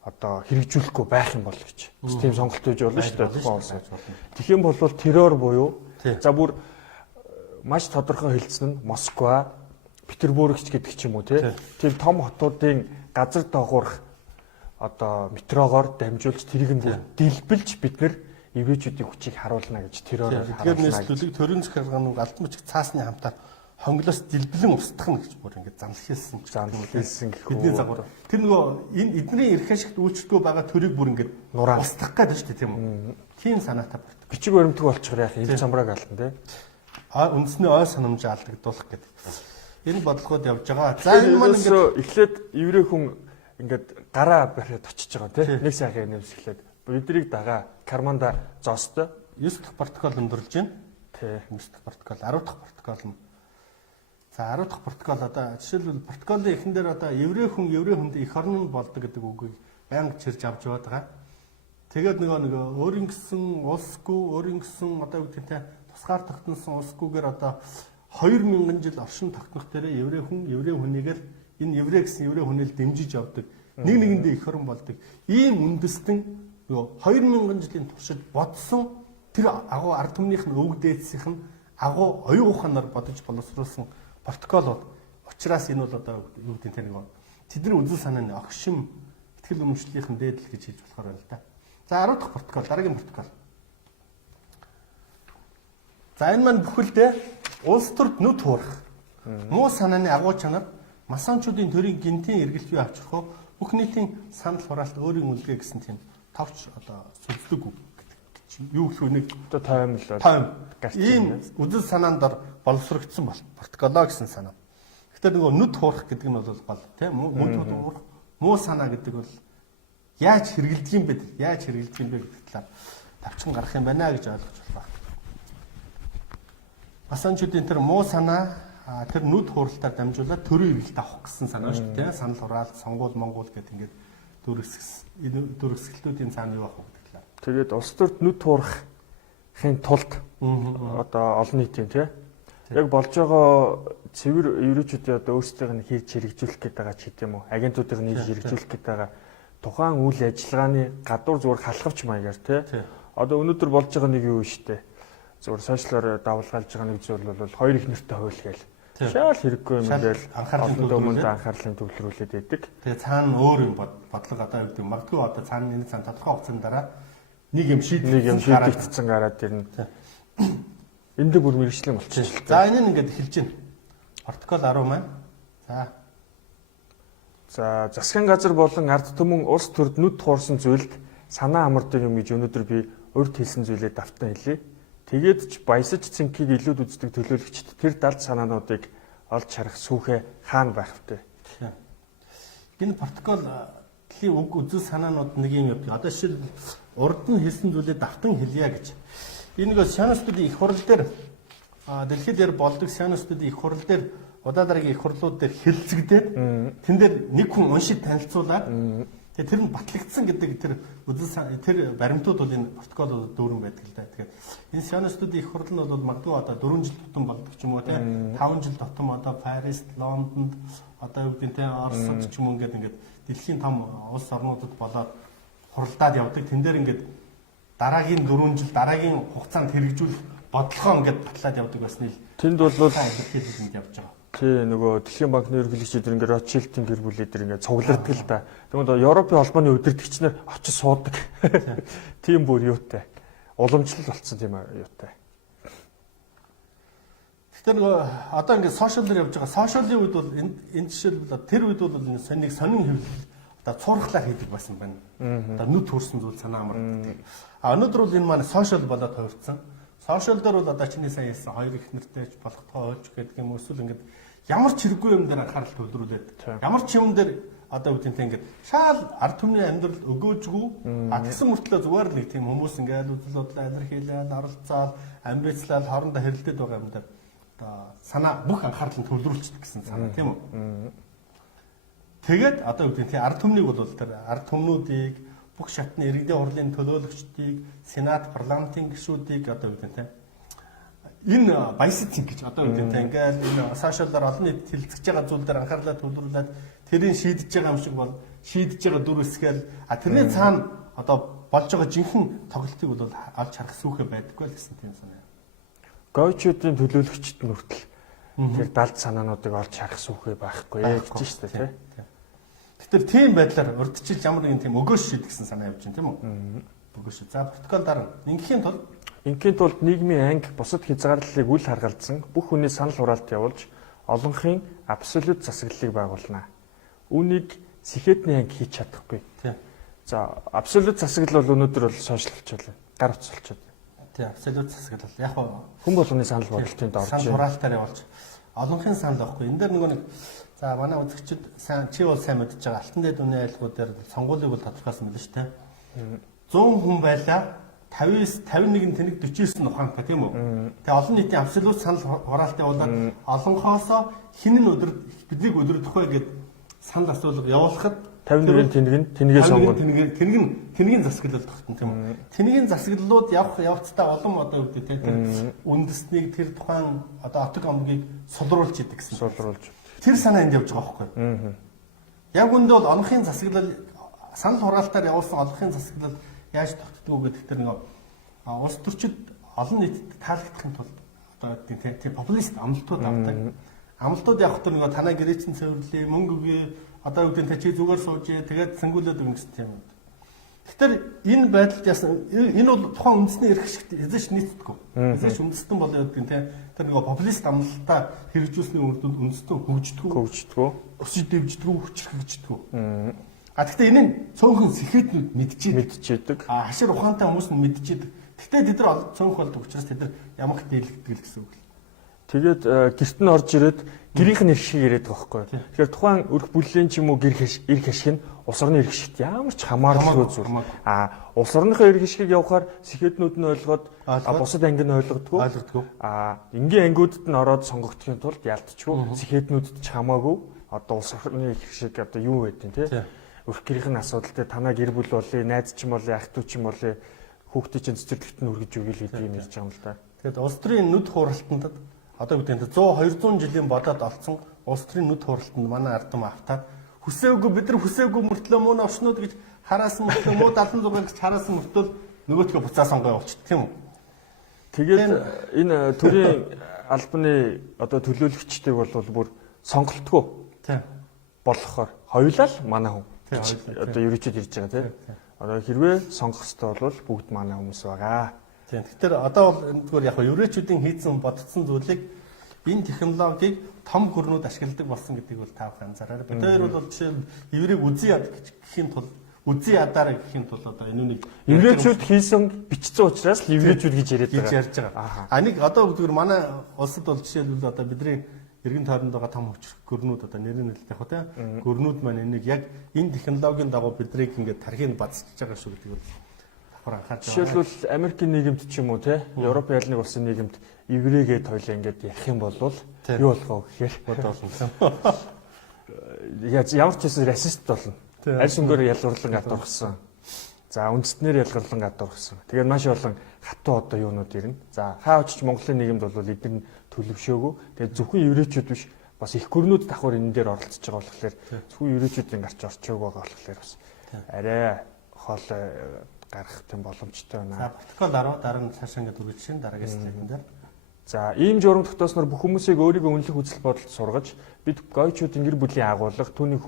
одоо хэрэгжүүлэхгүй байх юм бол гэж. Тийм сонголт үүж болно шүү дээ тухайн улсад. Тэгэх юм бол террор буюу за бүр маш тодорхой хэлсэн нь Москва, Петербургч гэдэг ч юм уу тийм том хотуудын газар доогуурх одоо метрогоор дамжуулж тэрийг нь дэлбэлж бид нар еврейчүүдийн хүчийг харуулна гэж терророор харуулна. Тэгэхээр нийслэлийг төрийн захиргааны албан бичиг цаасны хамтаар хонглоос дэлбэлэн устгах гэж бүр ингээд занлахилсан гэх бидний загвар. Тэр нөгөө энэ эдний эрх ашигт үйлчлэхгүй байгаа төрийг бүр ингээд устгах гэдэг шүү дээ тийм үү? Тийм санаатай болт. Бичиг баримтаг болчихоор яах юм замбрааг алдсан тий. Үндэсний ой санамжаа алдагдуулах гэдэг. Энэ бодлогод явж байгаа. За энэ маань ингээд эхлээд еврей хүн ингээд гараа бариад очиж байгаа тий. Нэг сайхан нэмс эхлээд биднийг дагаа карманда зоостой 9 дахь протокол өндөрлж байна. Тий. 9 дахь протокол, 10 дахь протокол нь. За 10 дахь протокол одоо жишээлбэл протоколын эхэн дээр одоо еврей хүнд эх орн нь болдог гэдэг үгийг байнга чирж авч яваад байгаа. Тэгээд нөгөө өөрийн гэсэн улсгүй, өөрийн гэсэн одоо юу гэдэг нь тусгаар тогтносон улсгүйгээр одоо 2000 жил оршин тогтнох дээр еврей хүнийгээр энэ еврей гэсэн еврей хүнэл дэмжиж явдаг нэг нэгэндээ их хорон болдог. Ийм үндэстэн нөгөө 2000 жилийн туршид бодсон тэр агуу ард түмнийх нь өвөг дээдсийнх нь агуу оюун ухаанаар бодож боловсруулсан протокол бол учраас энэ бол одоо юу гэдэг тэр нэг тэдний үзэл санааны огшим ихтгэл үнэмшлийнхэн дээдл гэж хэлж болохоор байна л да. За 10 дахь протокол, дараагийн протокол. За энэ маань бүхэлдээ улс төрд нүд хуурах муу санааны агуу чанар масончуудын төрийн гинтийн эргэлт бий авчрах бүх нийтийн санал хураалт өөрийн үлгээ гэсэн тийм тавч одоо сүлдэг үг гэдэг. Юу гэх вэ нэг одоо тайм л тайм. Ийм үзэл санаанд дор боловсрогдсон протоколоо гэсэн санаа. Гэхдээ нөгөө нүд хуурах гэдэг нь бол гол тийм муу санаа гэдэг бол яаж хэрэгэлдэг юм бэ? Яаж хэрэгэлдэг юм бэ гэдэг талаар тавчхан гарах юм байна гэж ойлгож байна. Масончуудын тэр муу санаа тэр нүд хууралтаар дамжуулаад төрийн эргэлт авах гэсэн санаа шүү дээ. Санал хураалт, сонгуул, монгуул гэдэг ингээд дүрсгэлтүүдийн цаана юу авах гэдэг талаар. Тэгээд улс төрд нүд хуурахын тулд одоо олон нийтийн тий яг болж байгаа цэвэр ерөөчүүдийн одоо өөрсдийнх нь хийж хэрэгжүүлэх гээд байгаа ч гэдэм үү. Агентуудын хийж хэрэгжүүлэх гээд байгаа тухайн үйл ажиллагааны гадуур зүгээр халахвч маягаар тий. Одоо өнөөдөр болж байгаа нэг юу шүү дээ. Зүгээр сошиалор давалгаалж байгаа нэг зүйл бол хоёр их нэртэй хууль гээл. Шал хэрэггүй юм гээл анхаарлын төвлөрүүлээд байдаг. Тэгээ цаана өөр юм бодлого одоо юу гэдэг магадгүй одоо цаана энэ цаана тодорхой хугацааны дараа нэг юм шийдэгдсэн гараад ирнэ. Энд дээр бүр мэрэгчлэн болчихсон. За энэ нь ингээд эхэлж байна. Протокол 10 маань. За засгийн газар болон ард түмэн улс төрд нүд хуурсан зүйлд санаа амардаг юм гэж өнөөдөр би урьд хэлсэн зүйлээ давтан хэлье. Тэгээд ч баясаж цэнхийг илүүд үздэг төлөөлөгчд тэр далд санаануудыг олж харах сүхэ хаана байх вэ? Энэ протоколын үг үзэл санаанууд нэг юм явдаг. Одоо жишээл урд нь хэлсэн зүйлээ давтан хэлье гэж. Энэ нэг сионистуудын их хурал дээр дэлхийд дээр болдог сионистуудын их хурал дээр удаа дараагийн их хурлууд дээр хэлцэгдээд тэн дээр нэг хүн уншиж танилцуулаад тэгээ тэр нь батлагдсан гэдэг тэр тэр баримтууд бол энэ протокол дүүрэн байдаг л да. Тэгэхээр энэ сионистуудын их хурал нь бол магадгүй одоо 4 жил тутам болдог ч юм уу те 5 жил тутам одоо Парист, Лондонд одоо юу гэдэг те Оросд ч юм уу ингээд дэлхийн том улс орнуудад болоод хуралдаад явдаг. Тэн дээр ингээд дараагийн 4 жил дараагийн хугацаанд хэрэгжүүлэх бодлогоо ингээд батлаад явдаг басна л. Тэнд бол хэлээд явж байгаа. Тий нөгөө Дэлхийн банкны ерөнхийлөгчид ингээд Ротшильдийн гэр бүлүүдээр ингээд цуглардаг л да. Тэгвэл Европын холбооны удирдагчнаар очиж суудаг. Тийм бүр юутай. Уламжлал болцсон тийм юутай. Тэгэхээр нөгөө одоо ингээд сошиалэр явж байгаа. Сошиалын үед бол энэ жишээлбэл тэр үед бол нэг сонин хэвлэл одоо цуурхлаа хийдэг байсан байна. Одоо нүд төрсөн зүйл санаа амардаг. Өнөөдөр бол энэ маань сошиал болоод хувирцсан. Сошиал дээр бол одоо чиний сайн хэлсэн хоёр их нэртэй болохдгоо ойлж гэдэг юм эсвэл ингээд ямар ч хэрэггүй юм дээр анхаарал төвлөрүүлээд ямар ч юм дээр одоо үгдэнтэй ингээд шаал ард түмний амьдрал өгөөжгүй тэгсэн мөртлөө зүгээр л нэг тийм хүмүүс ингээд үзэл бодлоо илэрхийлээд оролцоод амбицлал хоорондоо хэрэлдээд байгаа юм дээр одоо санаа бүх анхаарал нь төвлөрүүлчихдэг гэсэн санаа тийм үү. Тэгээд одоо үгдэнтэй ард түмнийг бол тэр ард түмнүүдийг бүх шатны иргэдийн хурлын төлөөлөгчдийг, сенат, парламентын гишүүдийг одоо үгдэнтэй энэ баясцэн гэж одоо үгдэнтэй ингээл энэ сошиалаар олон нийт хэлцэж байгаа зүйл дээр анхаарлаа төвлөрүүлээд тэрийг шийдэж байгаа юм шиг бол шийдэж байгаа дүр хэсгээл тэрний цаана одоо болж байгаа жинхэнэ тоглолтыг бол авч харах сүхэ байдаггүй л гэсэн тийм санаа. Гойчуудын төлөөлөгчд нь хүртэл тэр далд санаануудыг олж харах сүхэ байхгүй гэж шүү дээ тий. Тэгэхээр тийм байдлаар урдчилж ямар нэгэн тийм өгөөш шийдгсэн санаа явж байна тийм үү? Өгөөш. За протокол дараа ингийн тулд нийгмийн анги бусад хязгаарлалыг үл харгалзсан бүх хүний санал хураалт явуулж олонхын абсолют засаглалыг байгуулна. Үүнийг сэхэтний анги хийж чадахгүй. За абсолют засаглал бол өнөөдөр бол сошиалчул гар утсалчод. Тий абсолют засаглал. Яг хүн болгоны санал бодлолтын дорж санал хураалтаар явуулж олонхын санал авахгүй. Энэ дээр нөгөө нэг за манай үзэгчид чи бол сайн мэдж байгаа алтан дээд үнийн айлгууд дээр сонгуулийг бол тодорхойлсон мэл шүү дээ. 100 хүн байлаа 50-аас 51 тэнэг 49 ухаантай тийм үү. Тэгээ олон нийтийн абсолют санал хураалтын явуулаад олонхоосоо хин нь биднийг өдөрдөх вэ гэд санал асуулга явуулахад 51 тэнэгээ сонгоно. Тэнэгийн засаглал тогтно тийм үү. Тэнэгийн засаглалууд явцдаа олон одоо үүдээ тийм үндэснийг тэр тухайн одоо отог омгийг сулруулж идэг гэсэн. Сулруулж. Тэр санаа энд явж байгаа байхгүй. Яг үндэ бол онохын засаглал санал хураалтаар явуулсан онохын засаглал яаж тогтдгоо гэдэг тэр нэг улс төрчид олон нийтэд таалагдахын тулд одоо тийм популист амлалтууд авдаг. Амлалтууд явах тэр нэг танаа гэрээчин цэвэрлэе, мөнгө өгье, одоо юу гэдэг чи зүгээр суужээ, тэгээд сэнгүүлээд өгнө гэсэн юм. Тэгэхээр энэ байдалд яасан энэ бол тухайн үндэсний эрх шигт эзэж нийцдэггүй. Эзэж үндэстэн бол юу гэдэг тийм тэр нэг популист амлалтаа хэрэгжүүлсний үр дүнд үндэстэн хөгждөггүй. Өсөж дэвждэггүй, хүчрхэгждэггүй. Гэхдээ энэ нь цөөхөн сэхэднүүд мэдчихэдэг. Хашир ухаантай хүмүүс нь мэдчихэдэг. Гэхдээ тэд нар цөөнх болдог учраас тэд нар ямагт дийлэгдэг л гэсэн үг. Тэгээд гэрт нь орж ирээд гэрийнх нь эрх шиг яриад байгаа байхгүй. Тэгэхээр тухайн өрх бүллийн ч юм уу эрх ашиг нь улс орны эрх шигт ямар ч хамааралгүй зүйл. Улс орныхоо эрх ашигыг явахаар сэхэднүүд нь ойлгоод бусад анги нь ойлгодгүй. Энгийн ангиудад нь ороод сонгогдохын тулд ялдчихгүй. Сэхэднүүдэд ч хамаагүй. Одоо улс орны эрх шиг одоо юу байдیں те. Өрх гэрийнх нь асуудал те танаа гэр бүл болъё, найз ч юм болъё, ах トゥ ч юм болъё, хүүхдийн чинь цэцэрлэгт нь үргэж өгье л гэдэг юм ярьж байгаа юм л да. Тэгээд улс төрийн нүд хуралтанд одоо гэдэг нь 100 200 жилийн бодоод олцсон улс төрийн нүд хуралтанд манай ардам автаад хүсээгүй бид нар хүсээгүй мөртлөө муу навчнууд гэж хараасан мөртлөө муу 76 гэж хараасан мөртлөө нөгөөдгөө буцаа сонгоо явуулчих тийм үү. Тэгээд энэ төрийн албаны одоо төлөөлөгчдийг бол бүр сонголтгүй болгохоор хоёулаа л манай хүн одоо ерөөчөд ирж байгаа тийм. Одоо хэрвээ сонгох хэрэгтэй бол бүгд манай хүмүүс байгаа. Тийм. Тэгэхээр одоо бол зүгээр яг ерөөчүүдийн хийсэн бодцсон зүйлийг энэ технологиг том гүрнүүд ашигладаг болсон гэдгийг бол та бүхэн анзаараарай. Бид хоёр бол жишээ нь еврейг үзий яд гэхийн тулд үзий ядаараа гэхийн тулд одоо энэ нэг еврейчүүд хийсэн бичсэн учраас л еврейчүүд гэж ярьж байгаа. Нэг одоо зүгээр манай улсад бол жишээлбэл одоо бидний эргэн тойронд байгаа том хүчрэх гүрнүүд одоо нэрийн нэлээд яг тийм гүрнүүд маань энийг яг энэ технологийн дагуу бидрийг ингээд тархийг бацчихж байгаа шүү гэдэг бол давхар анхаарч байгаа. Жишээлбэл Америкийн нийгэмд ч юм уу те Европ ялныг болсон нийгэмд еврейгээд хоёлаа ингээд ярих юм бол юу болох вэ гэхээр ямар ч хэсэг расист болно. Аль сүнгээр ялгарлан гадуурхсан. За үндэстнэр ялгарлан гадуурхсан. Тэгээд маш олон хатуу одоо юунууд ирнэ. За хаавч Монголын нийгэмд бол эдгээр төлөвшөөгүй. Тэгээд зөвхөн еврейчүүд биш бас их гүрнүүд давхар энэ дээр оролцож байгаа болохоор зөвхөн еврейчүүдийн гарч орчоог байгаа болохоор бас арай хол гарах тийм боломжтой байна. За протокол 10 дараа нь цаашаа ингээд үргэлж шин дараагийн слайдын дээр. За ийм журам тогтоосноор бүх хүмүүсийг өөрийгөө үнэлэх үзэл бодолд сургаж бид гойчуудын гэр бүлийн агуулга түүний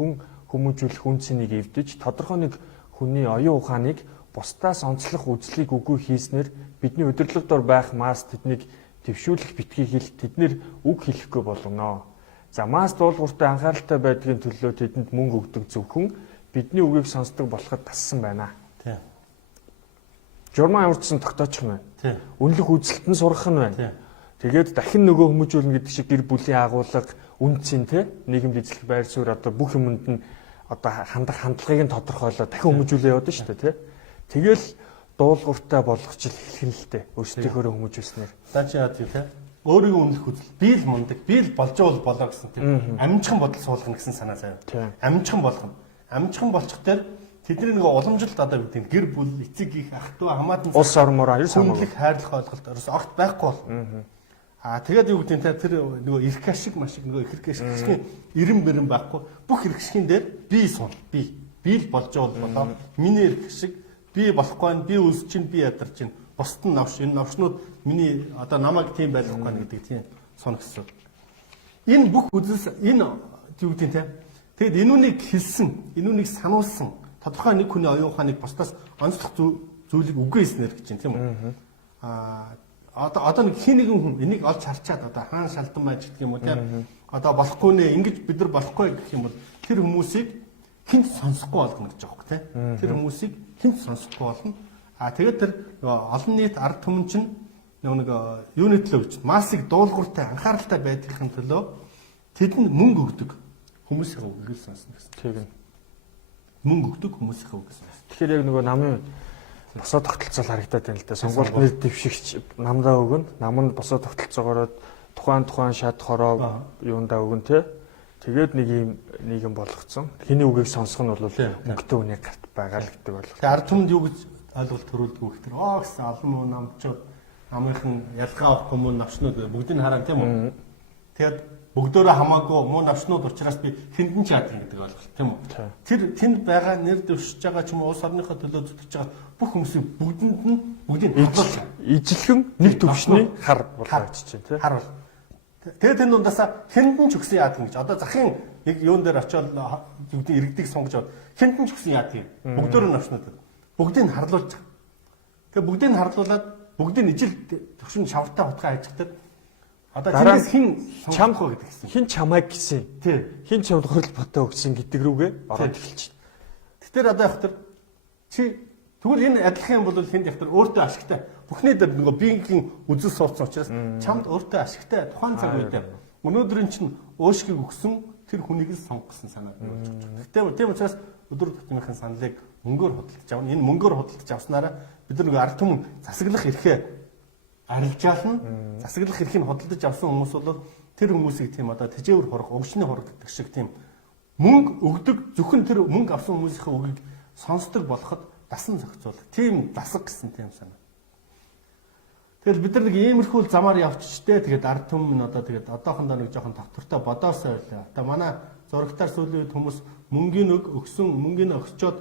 хүмүүжүүлэх үндсэнийг эвдэж тодорхой нэг хүний оюун ухааныг бусдаас онцлох үзлийг үгүй хийснээр бидний удирдлага дор байх мас тэднийг твшүүлэх битгий хэл тэднэр үг хэлэхгүй болгоно. За мас дуулууртай анхааралтай байдгийн төлөө тэдэнд мөнгө өгдөг зөвхөн бидний үгийг сонсдог болоход тассан байна. Тийм. Журмаа ямарчсан тогтоочих нь байна. Тийм. Үнэлэх үзэлтэн сурах нь байна. Тэгээд дахин нөгөө хүмүүжүүлнэ гэдэг шиг гэр бүлийн агуулга үндсийн те нийгэмд эзлэх байр суурь одоо бүх юмд нь одоо хандлагыг нь тодорхойлоо дахин хүмүүжүүлээ яваад шүү дээ те. Тэгэл дуулууртай болгоч хэлэх нь л дээ. Өөрсдийнхөө хүмүүжүүлснээр. За чи яа тий те. Өөрийгөө үнэлэх үзэл. Би л мундаг, би л болж болоо гэсэн тийм. Амжихан бодол суулгана гэсэн санаа заяа. Амжихан болгоно. Амжихан болчих дээр тэдний нэг уламжилт одоо гэдэг гэр бүл, эцэг их, ах トゥ хамаатан улс ормоор аюул хамгаалах хайрлах ойлголт ерөөс огт байхгүй бол. Тэгээд юу гэдэг нь тэр нөгөө эрх ашиг машиг нөгөө эрх ашигын эрен бэрэн байхгүй. Бүх эрх ашигын дээр би сул. Би л болж болоо. Миний эрх ашиг би болохгүй нь би үлс чинь би ядарч чинь. Бусд нь навш энэ навшнууд миний одоо намайг тийм байлгахгүй нь гэдэг тийм соногссон. Энэ бүх үзэл энэ юу гэдэг нь тэгэд энүүнийг хэлсэн, энүүнийг сануулсан тодорхой нэг хүний оюун ухааныг бусдаас онцлох зүйлийг үгүй хийснээр гэж байна тийм үү? Одоо нэг хин нэгэн хүн энийг олж харчаад одоо хаан шалдан байж гэх юм уу тийм одоо болохгүй нэ ингэж бид нар болохгүй гэх юм бол тэр хүмүүсийг хинт сонсохгүй болгоно гэж байгаа юм тийм. Тэр хүмүүсийг хинт сонсохгүй болно. Тэгээд тэр олон нийт ард түмэн чинь нэг юуны төлөө гэж масыг дуулууртай анхааралтай байдлын төлөө тэдэнд мөнгө өгдөг хүмүүсийн үгийг сонсно гэсэн. Тийм. Мөнгө өгдөг хүмүүсийн үг гэсэн. Тэгэхээр яг нөгөө намын босоо тогтолцол харагдаад байна л да. Сонгуульд нэр дэвшигч намдаа өгнө. Намд босоо тогтолцоогоор тухайн шат хороо юундаа өгнө те. Тэгээд нэг юм нийгэм болгоцсон. Хиний үгийг сонсох нь бол өнгөтэй үний гарт байгаа л гэдэг бол. Тэгээд ард түмэнд юу гэж ойлголт төрүүлдэг вэ гэхээр гэсэн олон муу намчууд намынхан ялгаа авахгүй муу навчнууд бүгдийг хараа тийм үү. Тэгээд бүгдөө хамаагүй муу навчнууд учраас би хиндэн ч яадаг гэдэг ойлголт тийм үү? Тэр тэнд байгаа нэр дэвшиж байгаа ч юм уу улс орныхоо төлөө зүтгэж байгаа бүх хүмүүсийг бүгдийг харуулж ижилхэн нэг төвшний хар болгож чинь тийм. Хар бол. Тэгээд энэ дундаасаа хиндэн ч өгсөн яадаг гэж. Одоо захын яг юун дээр очиод зүгдийн иргэдийг сунгаж аваад хиндэн ч өгсөн яадаг. Бүгдөө навчнууд. Бүгдийг харлуулж байгаа. Тэгээд бүгдийг харлуулад бүгдийн ижил төвшин шавартай хутгаа ажигдаад одоо тэрээс хин чамх гэдэг гэсэн. Хин чамайг гэсэн. Тий. Хин чамд хурал ботоо өгсөн гэдэг рүүгээ ороод эхэлж байна. Тэгэхээр одоо явахтар чи тэгвэл энэ адилхан юм бол хинд явахтар өөртөө ашигтай. Бүхний дээр нөгөө биеийн үзэл суудсан учраас чамд өөртөө ашигтай тухайн цаг үед өнөөдрийн чинь өөшгийг өгсөн тэр хүнийг л сонгосон санаа болж байна. Тийм учраас өдөр тутмынхын саналыг мөнгөөр худалдаж авна. Энэ мөнгөөр худалдаж авснараа бид нар нөгөө ард түмэн засаглах эрхээ арилжаална. Засаглах эрхийг худалдаж авсан хүмүүс бол тэр хүмүүсийг тийм одоо тэжээвэр хурах, өгшний хурах гэдэг шиг тийм мөнгө өгдөг зөвхөн тэр мөнгө авсан хүмүүсийн үгийг сонсдог болоход дасан зохицуулах. Тийм засаг гэсэн тийм санаа. Тэгэл бид нар нэг иймэрхүү замаар явчихжээ. Тэгээд ард түмэн одоо тэгээд одоохондоо нэг жоохон тогтвортой бодоосоо байлаа. Одоо манай зурагтаар сүүлийн үед хүмүүс мөнгөний өгсөн, мөнгөний өгчөөд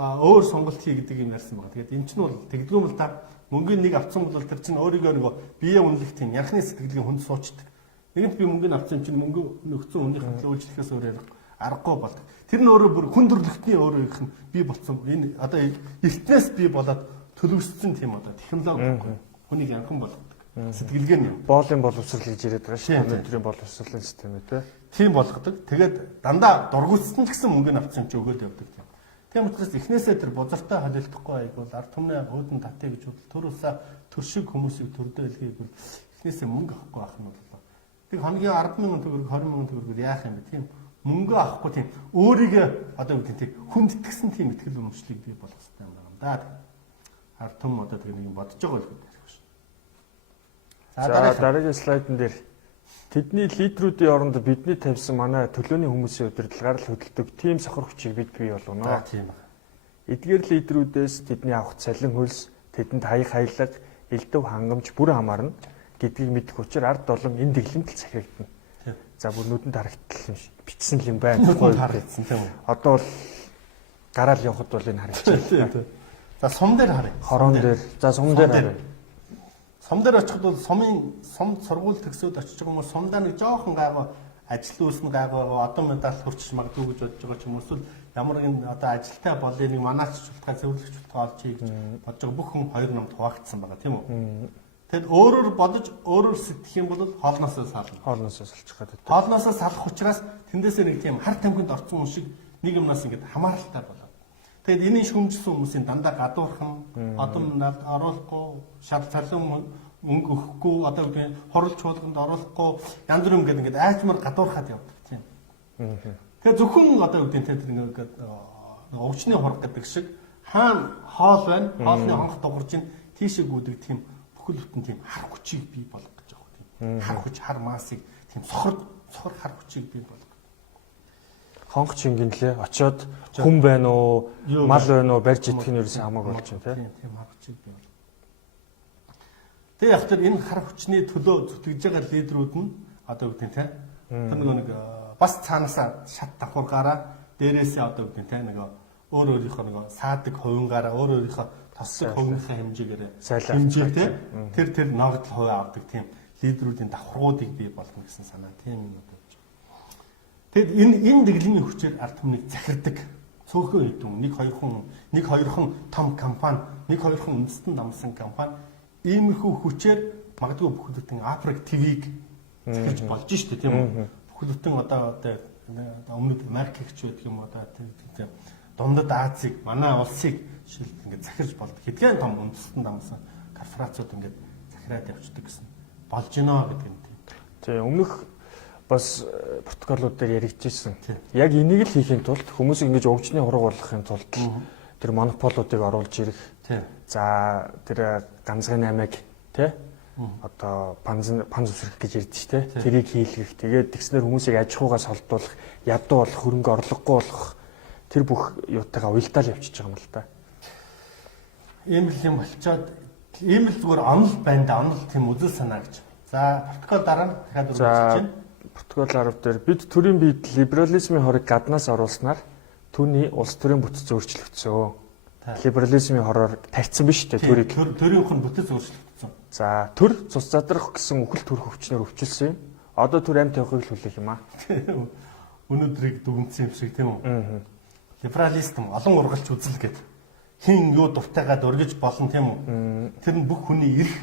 өөр сонголт хий гэдэг юм ярьсан байна. Тэгээд эн чинь бол тэгдгүүм л та мөнгөний нэг авсан бол тэр чинь өөрийгөө нөгөө бие үнэлэх тийм яхны сэтгэлийн хүнд суучдаг. Нэгэнт би мөнгөний авсан чинь мөнгө нөхцөн үнийх нь үйлчлэхээс өөр аргагүй болдог. Тэр нь өөрөө бүр хүн төрлөختний өөрөө их нь бий болсон. Энэ одоо эртнээс бий болоод төлөвшсөн тийм одоо технологи хүнийг янхан болгодог. Сэтгэлгээ нь юм. Боолын боловсрал гэж яриад байгаа шүү дээ. Өнөөдрийн боловсролын систем үү те. Тийм болгодог. Тэгээд дандаа дургуутсан ч гэсэн мөнгө авсан ч өгөөд явдаг тийм. Тийм учраас эхнээсээ тэр бозортой холилдохгүй айгуул ард түмний өөдөн татъя гэж бодол төр усаа төр шиг хүмүүсийг төрдөө илгээгүй эхнээсээ мөнгө авахгүй байх нь боллоо. Тэг хоногийн 10,000 төгрөг 20,000 төгрөгөөр яах юм бэ тийм. Мөнгө авахгүй тийм өөрийгөө одоо үгүй тийм хүндэтгсэн тийм ихтгэл үнэмшлийг бий болгох хэрэгтэй юм байна да. Ард түм одоо тэг нэг юм бодож байгаа л гэдэг байна. За дараагийн слайдн дээр тэдний лидерүүдийн оронд бидний тавьсан манай төлөөний хүмүүсийн удирдлагаар л хөдөлдөг тийм сохор хүчийг бид бий болгоно. Тийм ба. Эдгээр лидерүүдээс тэдний авах цалин хөлс, тэдэнд хаяг хаялга, элдв хангамж бүр хамаарна гэдгийг мэдэх учраас ард олон энэ дэглэмтэл захирагдана. За бүр нүдэнд харагдтал бичсэн юм байна. Нүдэнд харагдсан тийм үү. Одоо бол гараал явхад бол энэ харагдчихлаа. За сум дээр харъя. Хорон дээр. За сум дээр харъя. Сум дээр очиход бол сум сургууль төгсөөд очиж байгаа хүмүүс сумдаа нэг жоохон гайгүй ажил үүснэ гайгүй одоо медаль хүрчиж магадгүй гэж бодож байгаа ч юм уу эсвэл ямар нэг одоо ажилтаа болъё нэг манаач шултгаа зөвлөгч шултгаа олчихъя гэж бодож байгаа бүх хүн 2 намд хуваагдсан байгаа тийм үү. Тэгэд өөрөөр бодож өөрөөр сэтгэх юм бол хоолноосоо сална. Хоолноосоо салчих гэдэг. Хоолноосоо салах учраас тэндээсээ нэг тийм хар тамхинд орсон хүн шиг нэг юмнаас ингэж хамааралтай болоо. Тэгэд энэний шүмжсэн хүмүүсийн дандаа гадуурхан, одон над оруулахгүй, шал цалин мөнгө өгөхгүй, одоо үгүй хоролч чуулганд оруулахгүй, янз бүр ингээд айчмар гадуурхаад явдаг тийм. Тэгэхээр зөвхөн одоо үгүй тэр ингээд өвчний хург гэдэг шиг хаана хоол байна, хоолны хонх дугарж ин тийшээ гүдэг тийм бүхэл бүтэн тийм хар хүчийг бий болгох гэж байгаа тийм. Хар хүч, хар маасыг тийм сохор хар хүчийг бий болгох. Хонх чингэнлээ очоод хүн байна уу, мал байна уу, барьж идэх нь ерөөсөө хамаагүй болж байна тийм хар хүчийг бий болгох. Тэгээ яг тэр энэ хар хүчний төлөө зүтгэж байгаа лидерүүд нь одоо үгүй тийм тэр нэг бас цаанаасаа шат давхургаараа дээрээсээ одоо үгүй тийм нэг өөр өөрийнхөө нэг саадаг хувингаараа өөр өөрийнхөө тоссог хувийнхаа хэмжээгээр хэмжээ тэр ногдол хувиа авдаг тийм лидерүүдийн давхаргуудыг бий болгоно гэсэн санаа тийм юм одоо. Тэгэд энэ дэглэмийн хүчээр ард түмнийг захирдаг цөөхөн хэдэн нэг хоёрхан том компани, нэг хоёрхан үндэстэн намсан компани иймэрхүү хүчээр магадгүй бүхэл бүтэн Африк ТV-г захирж болж штэ тийм үү. Бүхэл бүтэн одоо өмнөд Америкч байдаг юм одоо тийм дундад Азийг, манай улсыг шилд ингээд захирж болдог. Хэдхэн том үндэстэн намсан корпорациуд ингээд захираад явждаг гэсэн болж гинэ гэдэг юм тийм. Тэгээ өмнөх бас протоколууд дээр яригдчихсэн. Яг энийг л хийхин тулд хүмүүсийг ингэж өвчний хураг болгохын тулд тэр монополуудыг оруулж ирэх. За тэр ганцхан 8-ыг тий одоо панз үсрэх гэж ярьдэж тий. Тэрийг хийлгэх. Тэгээд тэгснээр хүмүүсийг аж ахуйгаас холдуулах, ядуу болох, хөрөнгө орлогогүй болгох тэр бүх юутайгаа уялдаал явчихж байгаа юм л да. Ийм л юм болчоод ийм л зүгээр онол байна да. Онол тийм үзэл санаа гэж. За протокол дараа нь дахиад үргэлжлэж байна. Протокол 10 дээр бид төрийн биед либерализмын хорыг гаднаас оруулснаар түүний улс төрийн бүтэц өөрчлөгдсөн. Либерализмын хороор тарьсан биш үү төрийг? Төрийнх нь бүтэц өөрчлөгдсөн. За, төр цус задрах гэсэн үхэл төрх өвчнөр өвчлсөн юм. Одоо төр амт явахыг л хүлээх юм аа. Өнөөдрийг дүгнсэн юм шиг тийм үү? Либерализм олон ургалч үзэл гэдэг. Хин юу дуртайгаад өргөж болно тийм үү? Тэр нь бүх хүний эрх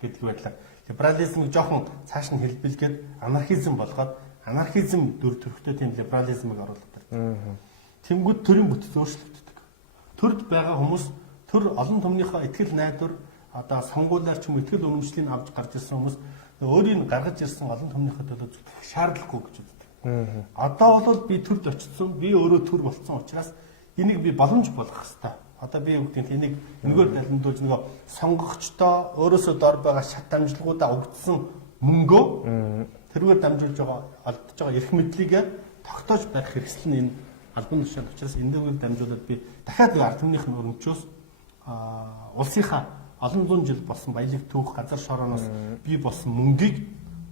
гэдэг байдлаар либерализмыг жоохон цааш нь хэлбэлгээд анархизм болгоод анархизм дүр төрхтэй тийм либерализмыг оруулдаг. Тэнгүүд төрийн бүтэц өөрчлөгддөг. Төрд байгаа хүмүүс төр олон түмнийхөө ихтгэл найдвар одоо сонгуулиар ч юм ихтгэл үнэмшлийн авч гарч ирсэн хүмүүс өөрийг гаргаж ирсэн олон түмнийхөө төлөө шаардлагагүй гэж үздэг. Одоо бол би төрд очсон, би өөрөө төр болсон учраас энийг би боломж болгох хэрэгтэй. Одоо би юу гэдэг энийг энэгээр далимдуулж нөгөө сонгогчдоо өөрөөсөө дор байгаа шат амжилгуудаа өгдсөн мөнгөө тэргээр дамжуулж байгаа олдож байгаа эрх мэдлийгээ тогтоож барих хэрэгсэл нь энэ албан тушаал учраас энэ дээрээ дамжуулаад би дахиад ард түмнийх нь өрөмчөөс улсынхаа олон зуун жил болсон баялаг түүх газар шорооноос би болсон мөнгийг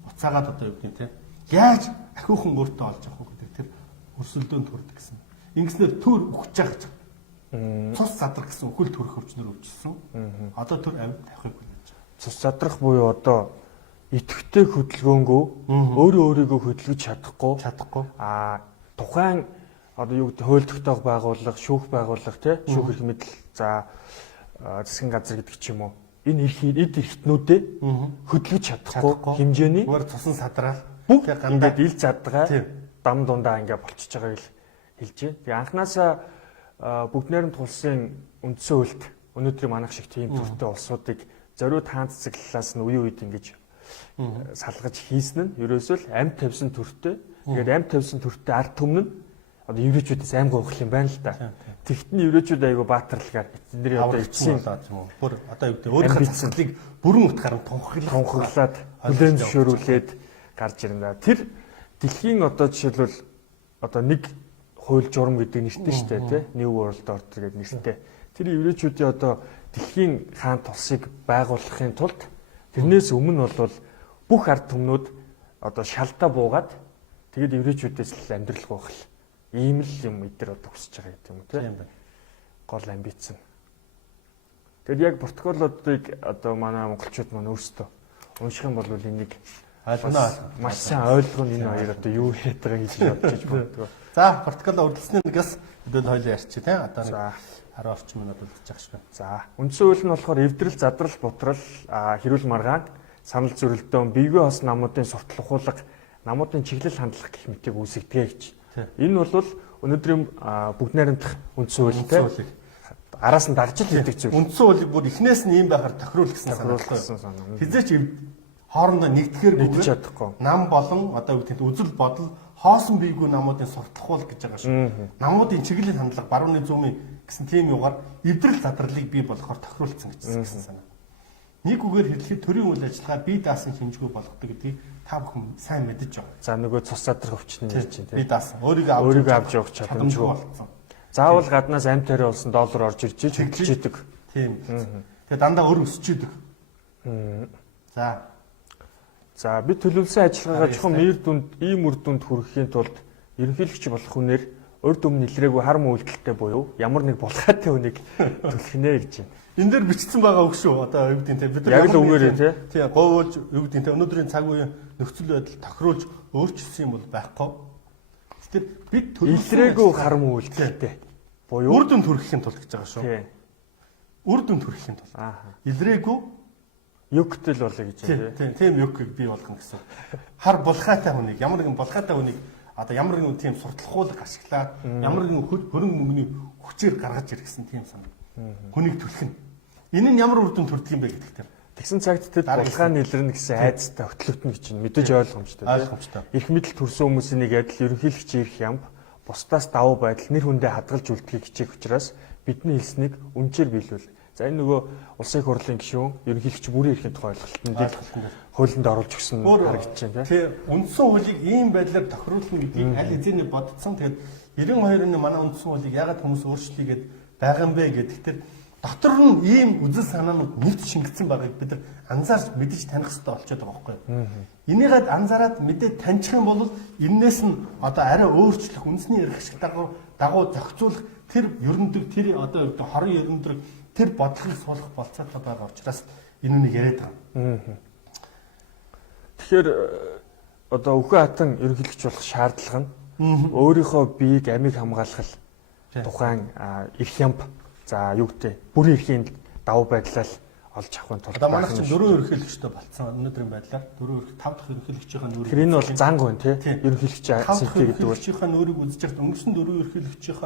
буцаагаад одоо юу гэдэг яаж ахиухан өөртөө олж авах вэ гэдэг тэр өрсөлдөөнд хүрдэг гэсэн. Ингэснээр төр өгч яах гэж. Цус задрах гэсэн үхэл төрөх өвчнөр өвчсөн. Одоо төр амьд тавихыг хүлээж байгаа. Цус задрах буюу одоо идэвхтэй хөдөлгөөнгөө өөрөө өөрийгөө хөдөлгөж чадахгүй. Тухайн одоо юу гэдэг хууль тогтоох байгууллага, шүүх байгууллага тий шүүх эрх мэдэл за засгийн газар гэдэг ч юм уу. Энэ эд эрхтнүүдээ хөдөлгөж чадахгүй хэмжээний өөр цусан садраал бүх ингээд ил задгаа дам дундаа ингээд болчихж байгааг хэлж байна. Тэгээ анханасаа бүгд найрамд улсын үндсэн хуульд өнөөдрийн манайх шиг тийм төртэй улсуудыг зориуд хаан цэцэглэлээс нь үе үед ингэж салгаж хийсэн нь ерөөсөө л амьд тавьсан төртэй. Тэгээд амьд тавьсан төртэй ард түмэн нь одоо еврейчүүдээс аим гоохлох юм байна л да. Тэгтний еврейчүүд айгу баатарлагаар эдгээр одоо эцсийн бүр одоо юу гэдэг өөрийнхөө засаглалыг бүрэн утгаар нь тунхаглаад хүлээн зөвшөөрүүлээд гарч ирнэ. Тэр дэлхийн одоо жишээлбэл одоо нэг хууль журам гэдэг нэртэй шүү дээ тий. New World Order гэдэг нэртэй. Тэр еврейчүүдийн одоо дэлхийн хаан тусыг байгуулахын тулд тэрнээс өмнө бол бүх ард түмнүүд одоо шалтаа буугаад тэгээд еврейчүүдээс л амьдрал гоох л ийм л юм эдгээр одоо хүсэж байгаа гэдэг юм уу тий. Гол амбиц нь. Тэгэд яг протоколуудыг одоо манай монголчууд маань өөрсдөө унших юм бол энийг маш сайн ойлгоно энэ хоёр одоо юу хийдэг байгааг гэж бодож байна. За, протоколоо үргэлжлэснээр нэгээс өдөөд хоёлоо ярьчих тий. Одоо 10 орчим минут үлдчих шиг байна. За, үндсэн хууль нь болохоор эвдрэл, задрал, бутрал, хэрүүл маргаан, санал зөрөлдөөн, биегүй хос намуудын суртал ухуулга, намуудын чиглэл хандлах гэх мэтийг үүсгэдэг гэж. Энэ бол өнөөдрийн бүгд найрамдах үндсэн хууль араас нь дарж л хийдэг зүйл. Үндсэн хуулийг бүр эхнээс нь ийм байхаар тохируулсан санаа. Хизээч хоорондоо нэгтгэхэргүй чадахгүй. Нам болон одоо юу гэдэг үзэл бодол хоосон биегүй намуудын сурталхуул гэж байгаа шүү. Намуудын чиглэл хандлага барууны зүүмийн гэсэн тийм югаар эвдрэл задралыг бий болгохоор тохируулсан гэсэн санаа. Нэг үгээр хэлэхэд төрийн үйл ажиллагаа бие даасан хэмжгүй болгодог гэдгийг та бүхэн сайн мэдэж байгаа. За нөгөө цус задрах өвчтөний ярьж байна тийм. Бие даасан өөрийгөө авч явах чадамжгүй болсон. Заавал гаднаас амт тариа болсон доллар орж ирж хөдөлж идэг. Тийм. Тэгээ дандаа өр өсөж идэг. За бид төлөвлөсөн ажиллагаагаа чухам ийм үр дүнд хүрэхийн тулд ерөнхийлөгч болох хүнээр урд өмнө илрээгүй харм үйлдэлтэй буюу ямар нэг булгаатай хүнийг төлхнэ гэж байна. Энэ дээр бичсэн байгаа үг шүү. Одоо юу гэдэг нь бид яг л үгээрээ тий говуулж юу гэдэг нь өнөөдрийн цаг үеийн нөхцөл байдал тохируулж өөрчилсөн юм бол байхгүй. Тэгэхээр бид илрээгүй харм үйлдэлтэй буюу үр дүнд хүрэхийн тулд гэж байгаа шүү. Үр дүнд хүрэхийн тулд. Илрээгүй югтэл болоо гэж байна. Тийм югыг бий болгоно гэсэн. Хар булгаатай хүнийг ямар нэгэн булгаатай хүнийг одоо ямар нэгэн тийм сурталхуулах ашиглаад ямар нэгэн хөрөнгө мөнгөний хүчээр гаргаж ирсэн тийм санаа. Хүнийг түлхэнэ. Энэ нь ямар үр дүнд хүрдэг юм бэ гэдэгтэй. Тэгсэн цагт тэд булгааны илэрнэ гэсэн айцтай хөтлөгдөн гэж байна. Мэдээж ойлгомжтой. Эрх мэдэл төрсэн хүмүүсийн нэг адил ерөнхийлөгчийн эрх ям бусдаас давуу байдал нэр хүндээ хадгалж үлдэхийг хичээх учраас бидний хэлснийг үнчээр биелүүл. За энэ нөгөө улсын их хурлын гишүүн ерөнхийлөгч бүрийн эрхийн тухай ойлголтод хуулинд оруулж өгсөн харагдаж байна тийм. Үндсэн хуулийг ийм байдлаар тохируулна гэдгийг аль хэзээний бодсон. Тэгээд 92 оны манай үндсэн хуулийг ягаад хүмүүс өөрчлөе гэд байгаа юм бэ гэдэгт дотор нь ийм үзэл санаанууд нэгт шингэсэн байгааг бид нар анзаарч мэдэж таних хэрэгтэй болчиход байгаа байхгүй юу? Энийгээ анзаараад мэдээд таньчих юм бол энээс нь одоо арай өөрчлөх үндэсний эрх ашиг дагуу зохицуулах тэр ерөндөг тэр одоо хорон ерөндөг тэр бодлогыг суулгах болцоотой байгаа учраас энэ үнийг яриад байгаа. Тэгэхээр одоо өхөө хатан ерөнхийлөгч болох шаардлага нь өөрийнхөө биеийг амийг хамгаалах тухайн эрх ямб за юу гэдэг бүрийн эрхийн давуу байдлаар олж авахын тулд одоо манайх чинь 4 ерөнхийлөгчтэй болцсон өнөөдрийн байдлаар 5 дахь ерөнхийлөгчийн нүүрийг тэр энэ бол занг байна тий ерөнхийлөгч сэтэ гэдэг бол ерөнхийлөгчийн нүүрийг үзэж байхад өнгөрсөн 4 ерөнхийлөгчийн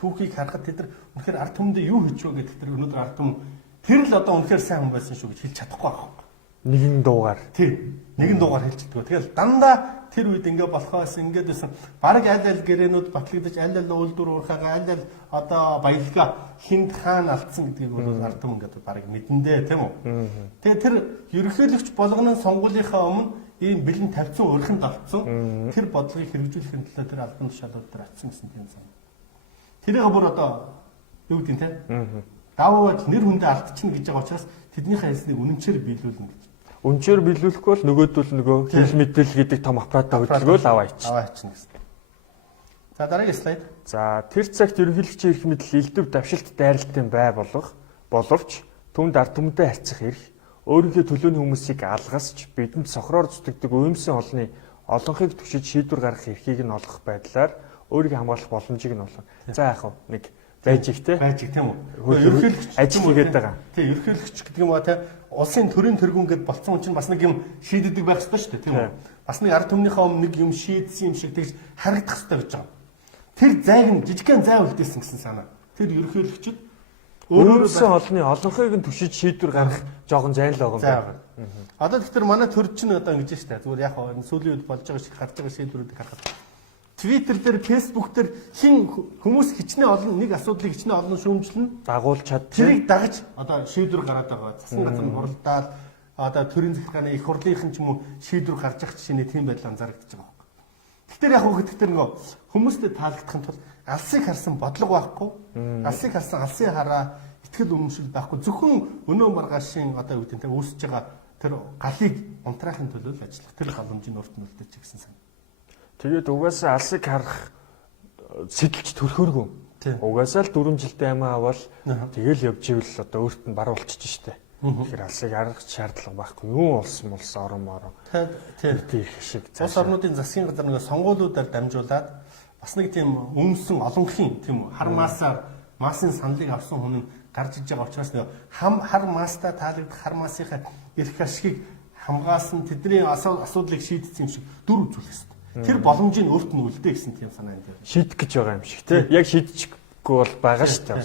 түүхийг харахад тэд нар үнэхээр ард түмэндээ юу хийж вэ гэдэг тэр өнөөдөр ард түмэн тэр л одоо үнэхээр сайн хүн байсан шүү гэж хэлж чадахгүй байна. Нэгэн дуугаар нэгэн дуугаар хэлчихдэг. Тэгэл дандаа тэр үед ингээ болохоос ингээд байсан баг аль гэрээнүүд батлагдаж аль үйлдвэр уурхаага аль одоо баялгаа хинд хаана алдсан гэдгийг бол ард түмэн ингээд баг мэдэндээ тийм үү. Тэгээ тэр ерөнхийлөгч болгоны сонгуулийнхаа өмнө ийм бэлэн тавьсан өрхөнд автсан тэр бодлогыг хэрэгжүүлэхин төлөө тэр албан тушаалууд дээр атсан гэсэн тийм сан. Тэрийг бүр одоо юу гэдэг нь те даваад нэр хүндээ алдчихна гэж байгаа учраас тэднийхээ хэлснийг үнэнчээр биелүүлнэ гэж. Үнчээр биелүүлэхгүй бол нөгөөдөл нөгөө хэл мэдээл гэдэг том аппарат хөдөлгөөл аваа ичнэ гэсэн. За дараагийн слайд. За тэр цагт ерөнхийлөгчийн эрх мэдэл элдв давшилт дайралтын бай боловч түнд ард түмэнтэй харьцах эрх өөрийнхөө төлөөний хүмүүсийг алгасч бидэнд сохроор зүтгэдэг уймсын олны олонхыг түшиж шийдвэр гаргах эрхийг нь олгох байдлаар өөрийгөө хамгаалах боломжийг нь олгоно. За яах вэ? Нэг байж их те. Байж их тийм үү? Ерөнхийлөгч ажил хийгээд байгаа. Тийм ерөнхийлөгч гэдэг юм ба те улсын төрийн тэргүүн гэдээ болцсон хүн чинь бас нэг юм шийддэг байх ёстой шүү дээ тийм үү? Бас нэг ард түмнийхээ өмнө нэг юм шийдсэн юм шиг тэгж харагдах ёстой гэж байгаа. Тэр зайг нь жижигхэн зай үлдээсэн гэсэн санаа. Тэр ерөнхийлөгчд өөрөөсөө олны олонхыг нь түшиж шийдвэр гаргах жоохон зайн л байгаа юм байна. Одоо тэгэхээр манай төр чинь одоо ингэж штэ. Зүгээр яг сүүлийн үед болж байгаа шиг харж байгаа шийдвэрүүдийг харахад Twitter дээр, Facebook дээр хин хүмүүс хичнээн олон нэг асуудлыг хичнээн олон шүүмжлэн дагуулж чад тэрийг дагаж одоо шийдвэр гаргаад байгаа. Засгийн газар нь хуралдаал одоо төрийн захиргааны их хурлынхан ч юм уу шийдвэр гарч ах жишээний тийм байдал анзаарэгдэж байгаа юм. Тэгэхээр яг хөө гэхдээ нөгөө хүмүүстэй таалагдахын тулд алсыг харсан бодлого байхгүй. Алсыг харсан алсын хараа итгэл үнэмшил байхгүй. Зөвхөн өнөө маргаашийн одоо юу гэдэг нь үүсэж байгаа тэр галыг унтраахын төлөө л ажиллах. Тэр халамжийн урт нь үлдээч гэсэн сан. Тэгээд угаасаа алсыг харах сэтэлж төрхөөргөө. Угаасаа л 4 жилдээ амиа авал тэгэл явж ивэл одоо өөрт нь бар болчих штэ. Тэгэхээр алсыг харах шаардлага байхгүй. Юу улсан орон мороо. Тэр шиг. Улс орнуудын засгийн газар нэг сонгуулиудаар дамжуулаад бас нэг тийм өмсөн олонхын тийм хар масын саналыг авсан хүн нь гарч иж байгаа учраас нэг хар мастай таалагдах хар масынхаа эрх ашигыг хамгаалсан тэдний асуудлыг шийдсэн юм шиг дүр үзүүлэх ёстой. Тэр боломжийг өөрт нь үлдээ гэсэн тийм санаа энэ. Шийдэх гэж байгаа юм шиг тий. Яг шийдчихгүй бол байгаа шүү дээ.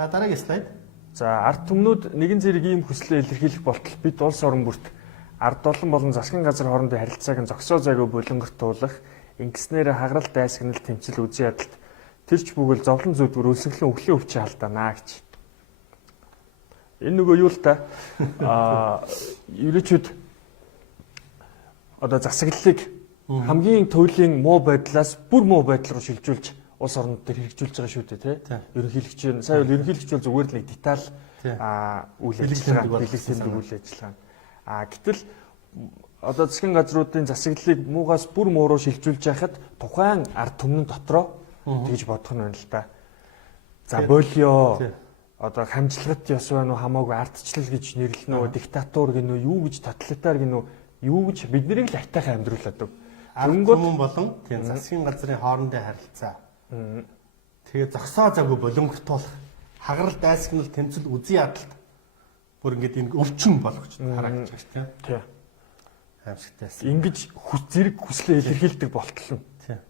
За дараагийн слайд. За ард түмнүүд нэгэн зэрэг ийм хүслээ илэрхийлэх болтол бид улс орон бүрт ард олон болон засгийн газар хоорондын харилцааг нь зогсоо зайгүй болонгортуулах ингэснээр хагарал дайсагнал тэмцэл үзий ядалт тэрч бүгэл зовлон зүдгэр өлсгөлэн өглөө өвчөө халдаанаа гэж. Энэ нөгөө юу л та ерөөчүүд одоо засаглалыг хамгийн туйлын муу байдлаас бүр муу байдал руу шилжүүлж улс орнууд дээр хэрэгжүүлж байгаа шүү дээ тий. Ерөнхийлөгч нь сая бол ерөнхийлөгч бол зүгээр л нэг деталь үйл ажиллагаа бэлэгдсэн үйл ажиллагаа. Гэтэл одоо засгийн газруудын засаглалыг муугаас бүр муу руу шилжүүлж яхад тухайн ард түмэн дотроо тэгж бодох нь байна л да. За болио одоо хамжлагт ёс байна уу хамаагүй ардчлал гэж нэрлэнэ үү диктатур гинөө юу гэж тоталитар гинөө юу гэж бид нарыг л айтайхан амьдруулад өг. Ард болон тийм засгийн газрын хоорондын харилцаа. Тэгээ зогсоо зайгүй болонгортуулах хагарал дайсагнал тэмцэл үзий ядалт бүр ингээд энэ өвчин болгож харагдаж байна тийм. Аимшигтайсэн. Ингэж зэрэг хүслээ илэрхийлдэг болтол нь. Тийм.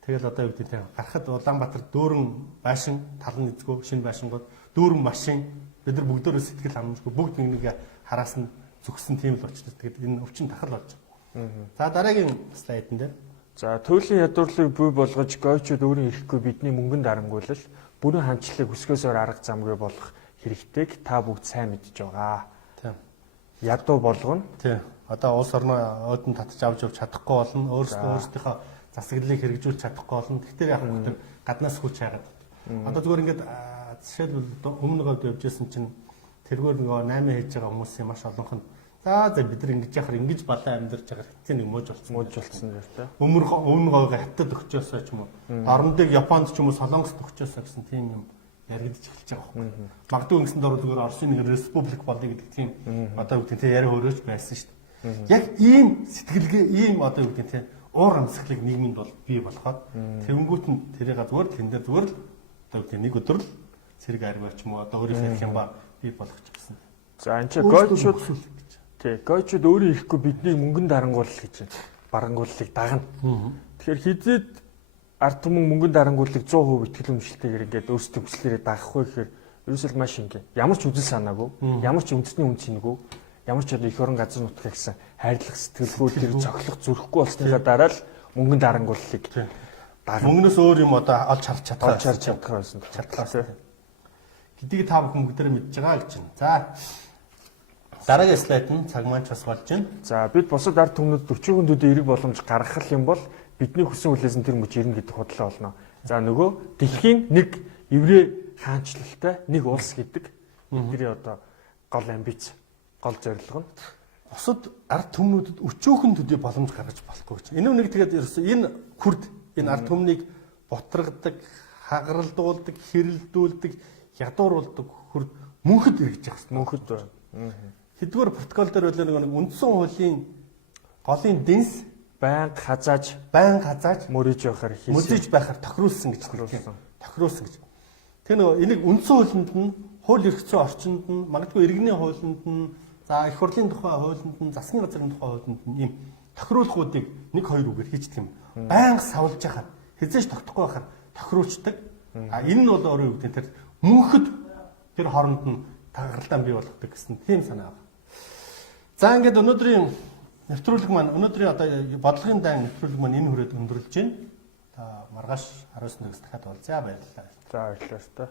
Тэгэл одоо юу гэдэг тийм гарахад Улаанбаатар дүүрэн байшин талан эзгөө шинэ байшингууд дүүрэн машин бид нар бүгдөө сэтгэл хангамжгүй бүгд нэг хараас нь зүгсэн тийм л болчихсон. Тэгээд энэ өвчин тахал болж байгаа. За дараагийн слайд энэ. За туйлын ядуурлыг бий болгож гойчуд өөрийн ирэхгүй бидний мөнгөнд дарангуйлал бүрэн хамтлагийг өсгөөсөөр арга замгүй болох хэрэгтэйг та бүгд сайн мэдж байгаа. Тийм. Ядуу болгоно. Тийм. Одоо улс орноо өөдөн татж авч чадахгүй болно. Өөрсдийнхөө засаглалыг хэрэгжүүлж чадахгүй болно. Тэгэхээр яг хөтөр гаднаас хүч хайгаад. Одоо зүгээр ингээд жишээлбэл өмнө говьд явжсэн чинь тэргээр нөгөө 8 хийж байгаа хүмүүсийн маш олонх нь за бид нар ингэж яхаар ингэж балан амьдарч байгаа хэвчээ нэг мууж болсон гэж тэ. Өмнө говьгаа хаттад өгчөөсөө ч юм уу. Орондыг Японд ч юм уу Солонгост өгчөөсөө гэсэн тийм юм яригдж эхэлж байгаа байхгүй. Магадгүй ингэсэн дор зүгээр Оросын нэг республик болъё гэдэг тийм одоо үгтэй тэ яриа хөрөөж байсан шүү дээ. Яг ийм сэтгэлгээ ийм одоо үгтэй тэ уур амьсгалыг нийгэмд бол бий болгоод тэнгүүт нь тэрийг зүгээр тэн дээр зүгээр л одоо үгтэй нэг өдөр л цэрэг арваач юм уу одоо өөрөөр хэлэх юм ба бий болгочих гэсэн. За энэ ч гойчуд тий гойчуд өөрөө ирэхгүй бидний мөнгөн дарангуул гэж барангууллыг дагна. Тэгэхээр хизээд ард түмэн мөнгөн дарангууллыг 100% итгэл үнэмшилтэйгээр ингээд өөрсдөө хүслээрээ дагахгүй гэхээр ерөөсөө маш ингэ. Ямар ч үзэл санаагүй, ямар ч үндэсний үн цэнэгүй, ямар ч одоо эх орон газар нутаг гэсэн хайрлах сэтгэлгүй тэр цоглох зүрхгүй болсныхаа дараа л мөнгөн дарангууллыг дагна. Мөнгнөөс өөр юм одоо олж харж чадах байсан. Чадлаасаа. Гэдгийг та бүхэн бүгдээрээ мэдж байгаа гэж байна. За дараагийн слайд нь цаг маань ч бас болж байна. За бид бусад ард түмнүүд 40 хүндүүдийн эрэг боломж гаргах юм бол бидний хүссэн хүлээсэн тэр мөч ирнэ гэдэг худлаа болно. За нөгөө дэлхийн нэг еврей хаанчлалтай нэг улс гэдэг бидний одоо гол амбиц, гол зорилго нь бусад ард түмнүүдэд өчөөхөн төдий боломж гаргаж болохгүй гэж. Энэ нэг тэгээд ерөөсөө энэ күрд энэ ард түмнийг бутрагдаг, хагаралдуулдаг, хэрэлдүүлдэг, ядууруулдаг хүрд мөнхөд эргэж явах хэрэгтэй. Мөнхөд байна. Хэдвэр протокол дээр үлээ нэг үндсэн хуулийн голын дэнс байнга хазааж мөрөж байхаар тохируулсан гэж тохируулсан гэж. Тэр нөгөө энийг үндсэн хуулинд нь хууль эрх зүйн орчинд нь магадгүй иргэний хуулинд нь за их хурлын тухай хуулинд нь засгийн газрын тухай хуулинд нь ийм тохируулгуудыг 1-2 үгээр хийчихдэг юм. Байнга савлж яхаар хязгаарч тогтохгүй байхаар тохируулцдаг. А энэ нь бол өөрөө юу гэдэг тэр мөнхөд тэр хооронд нь тагаралтай бий болгодог гэсэн тийм санаа байна. За ингээд өнөөдрийн нэвтрүүлэг маань өнөөдрийн одоо бодлогын дайн нэвтрүүлэг маань энэ хүрээд өндөрлж байна. Та маргааш 19-нд дахиад уулзъя баярлалаа. За баярлалаа.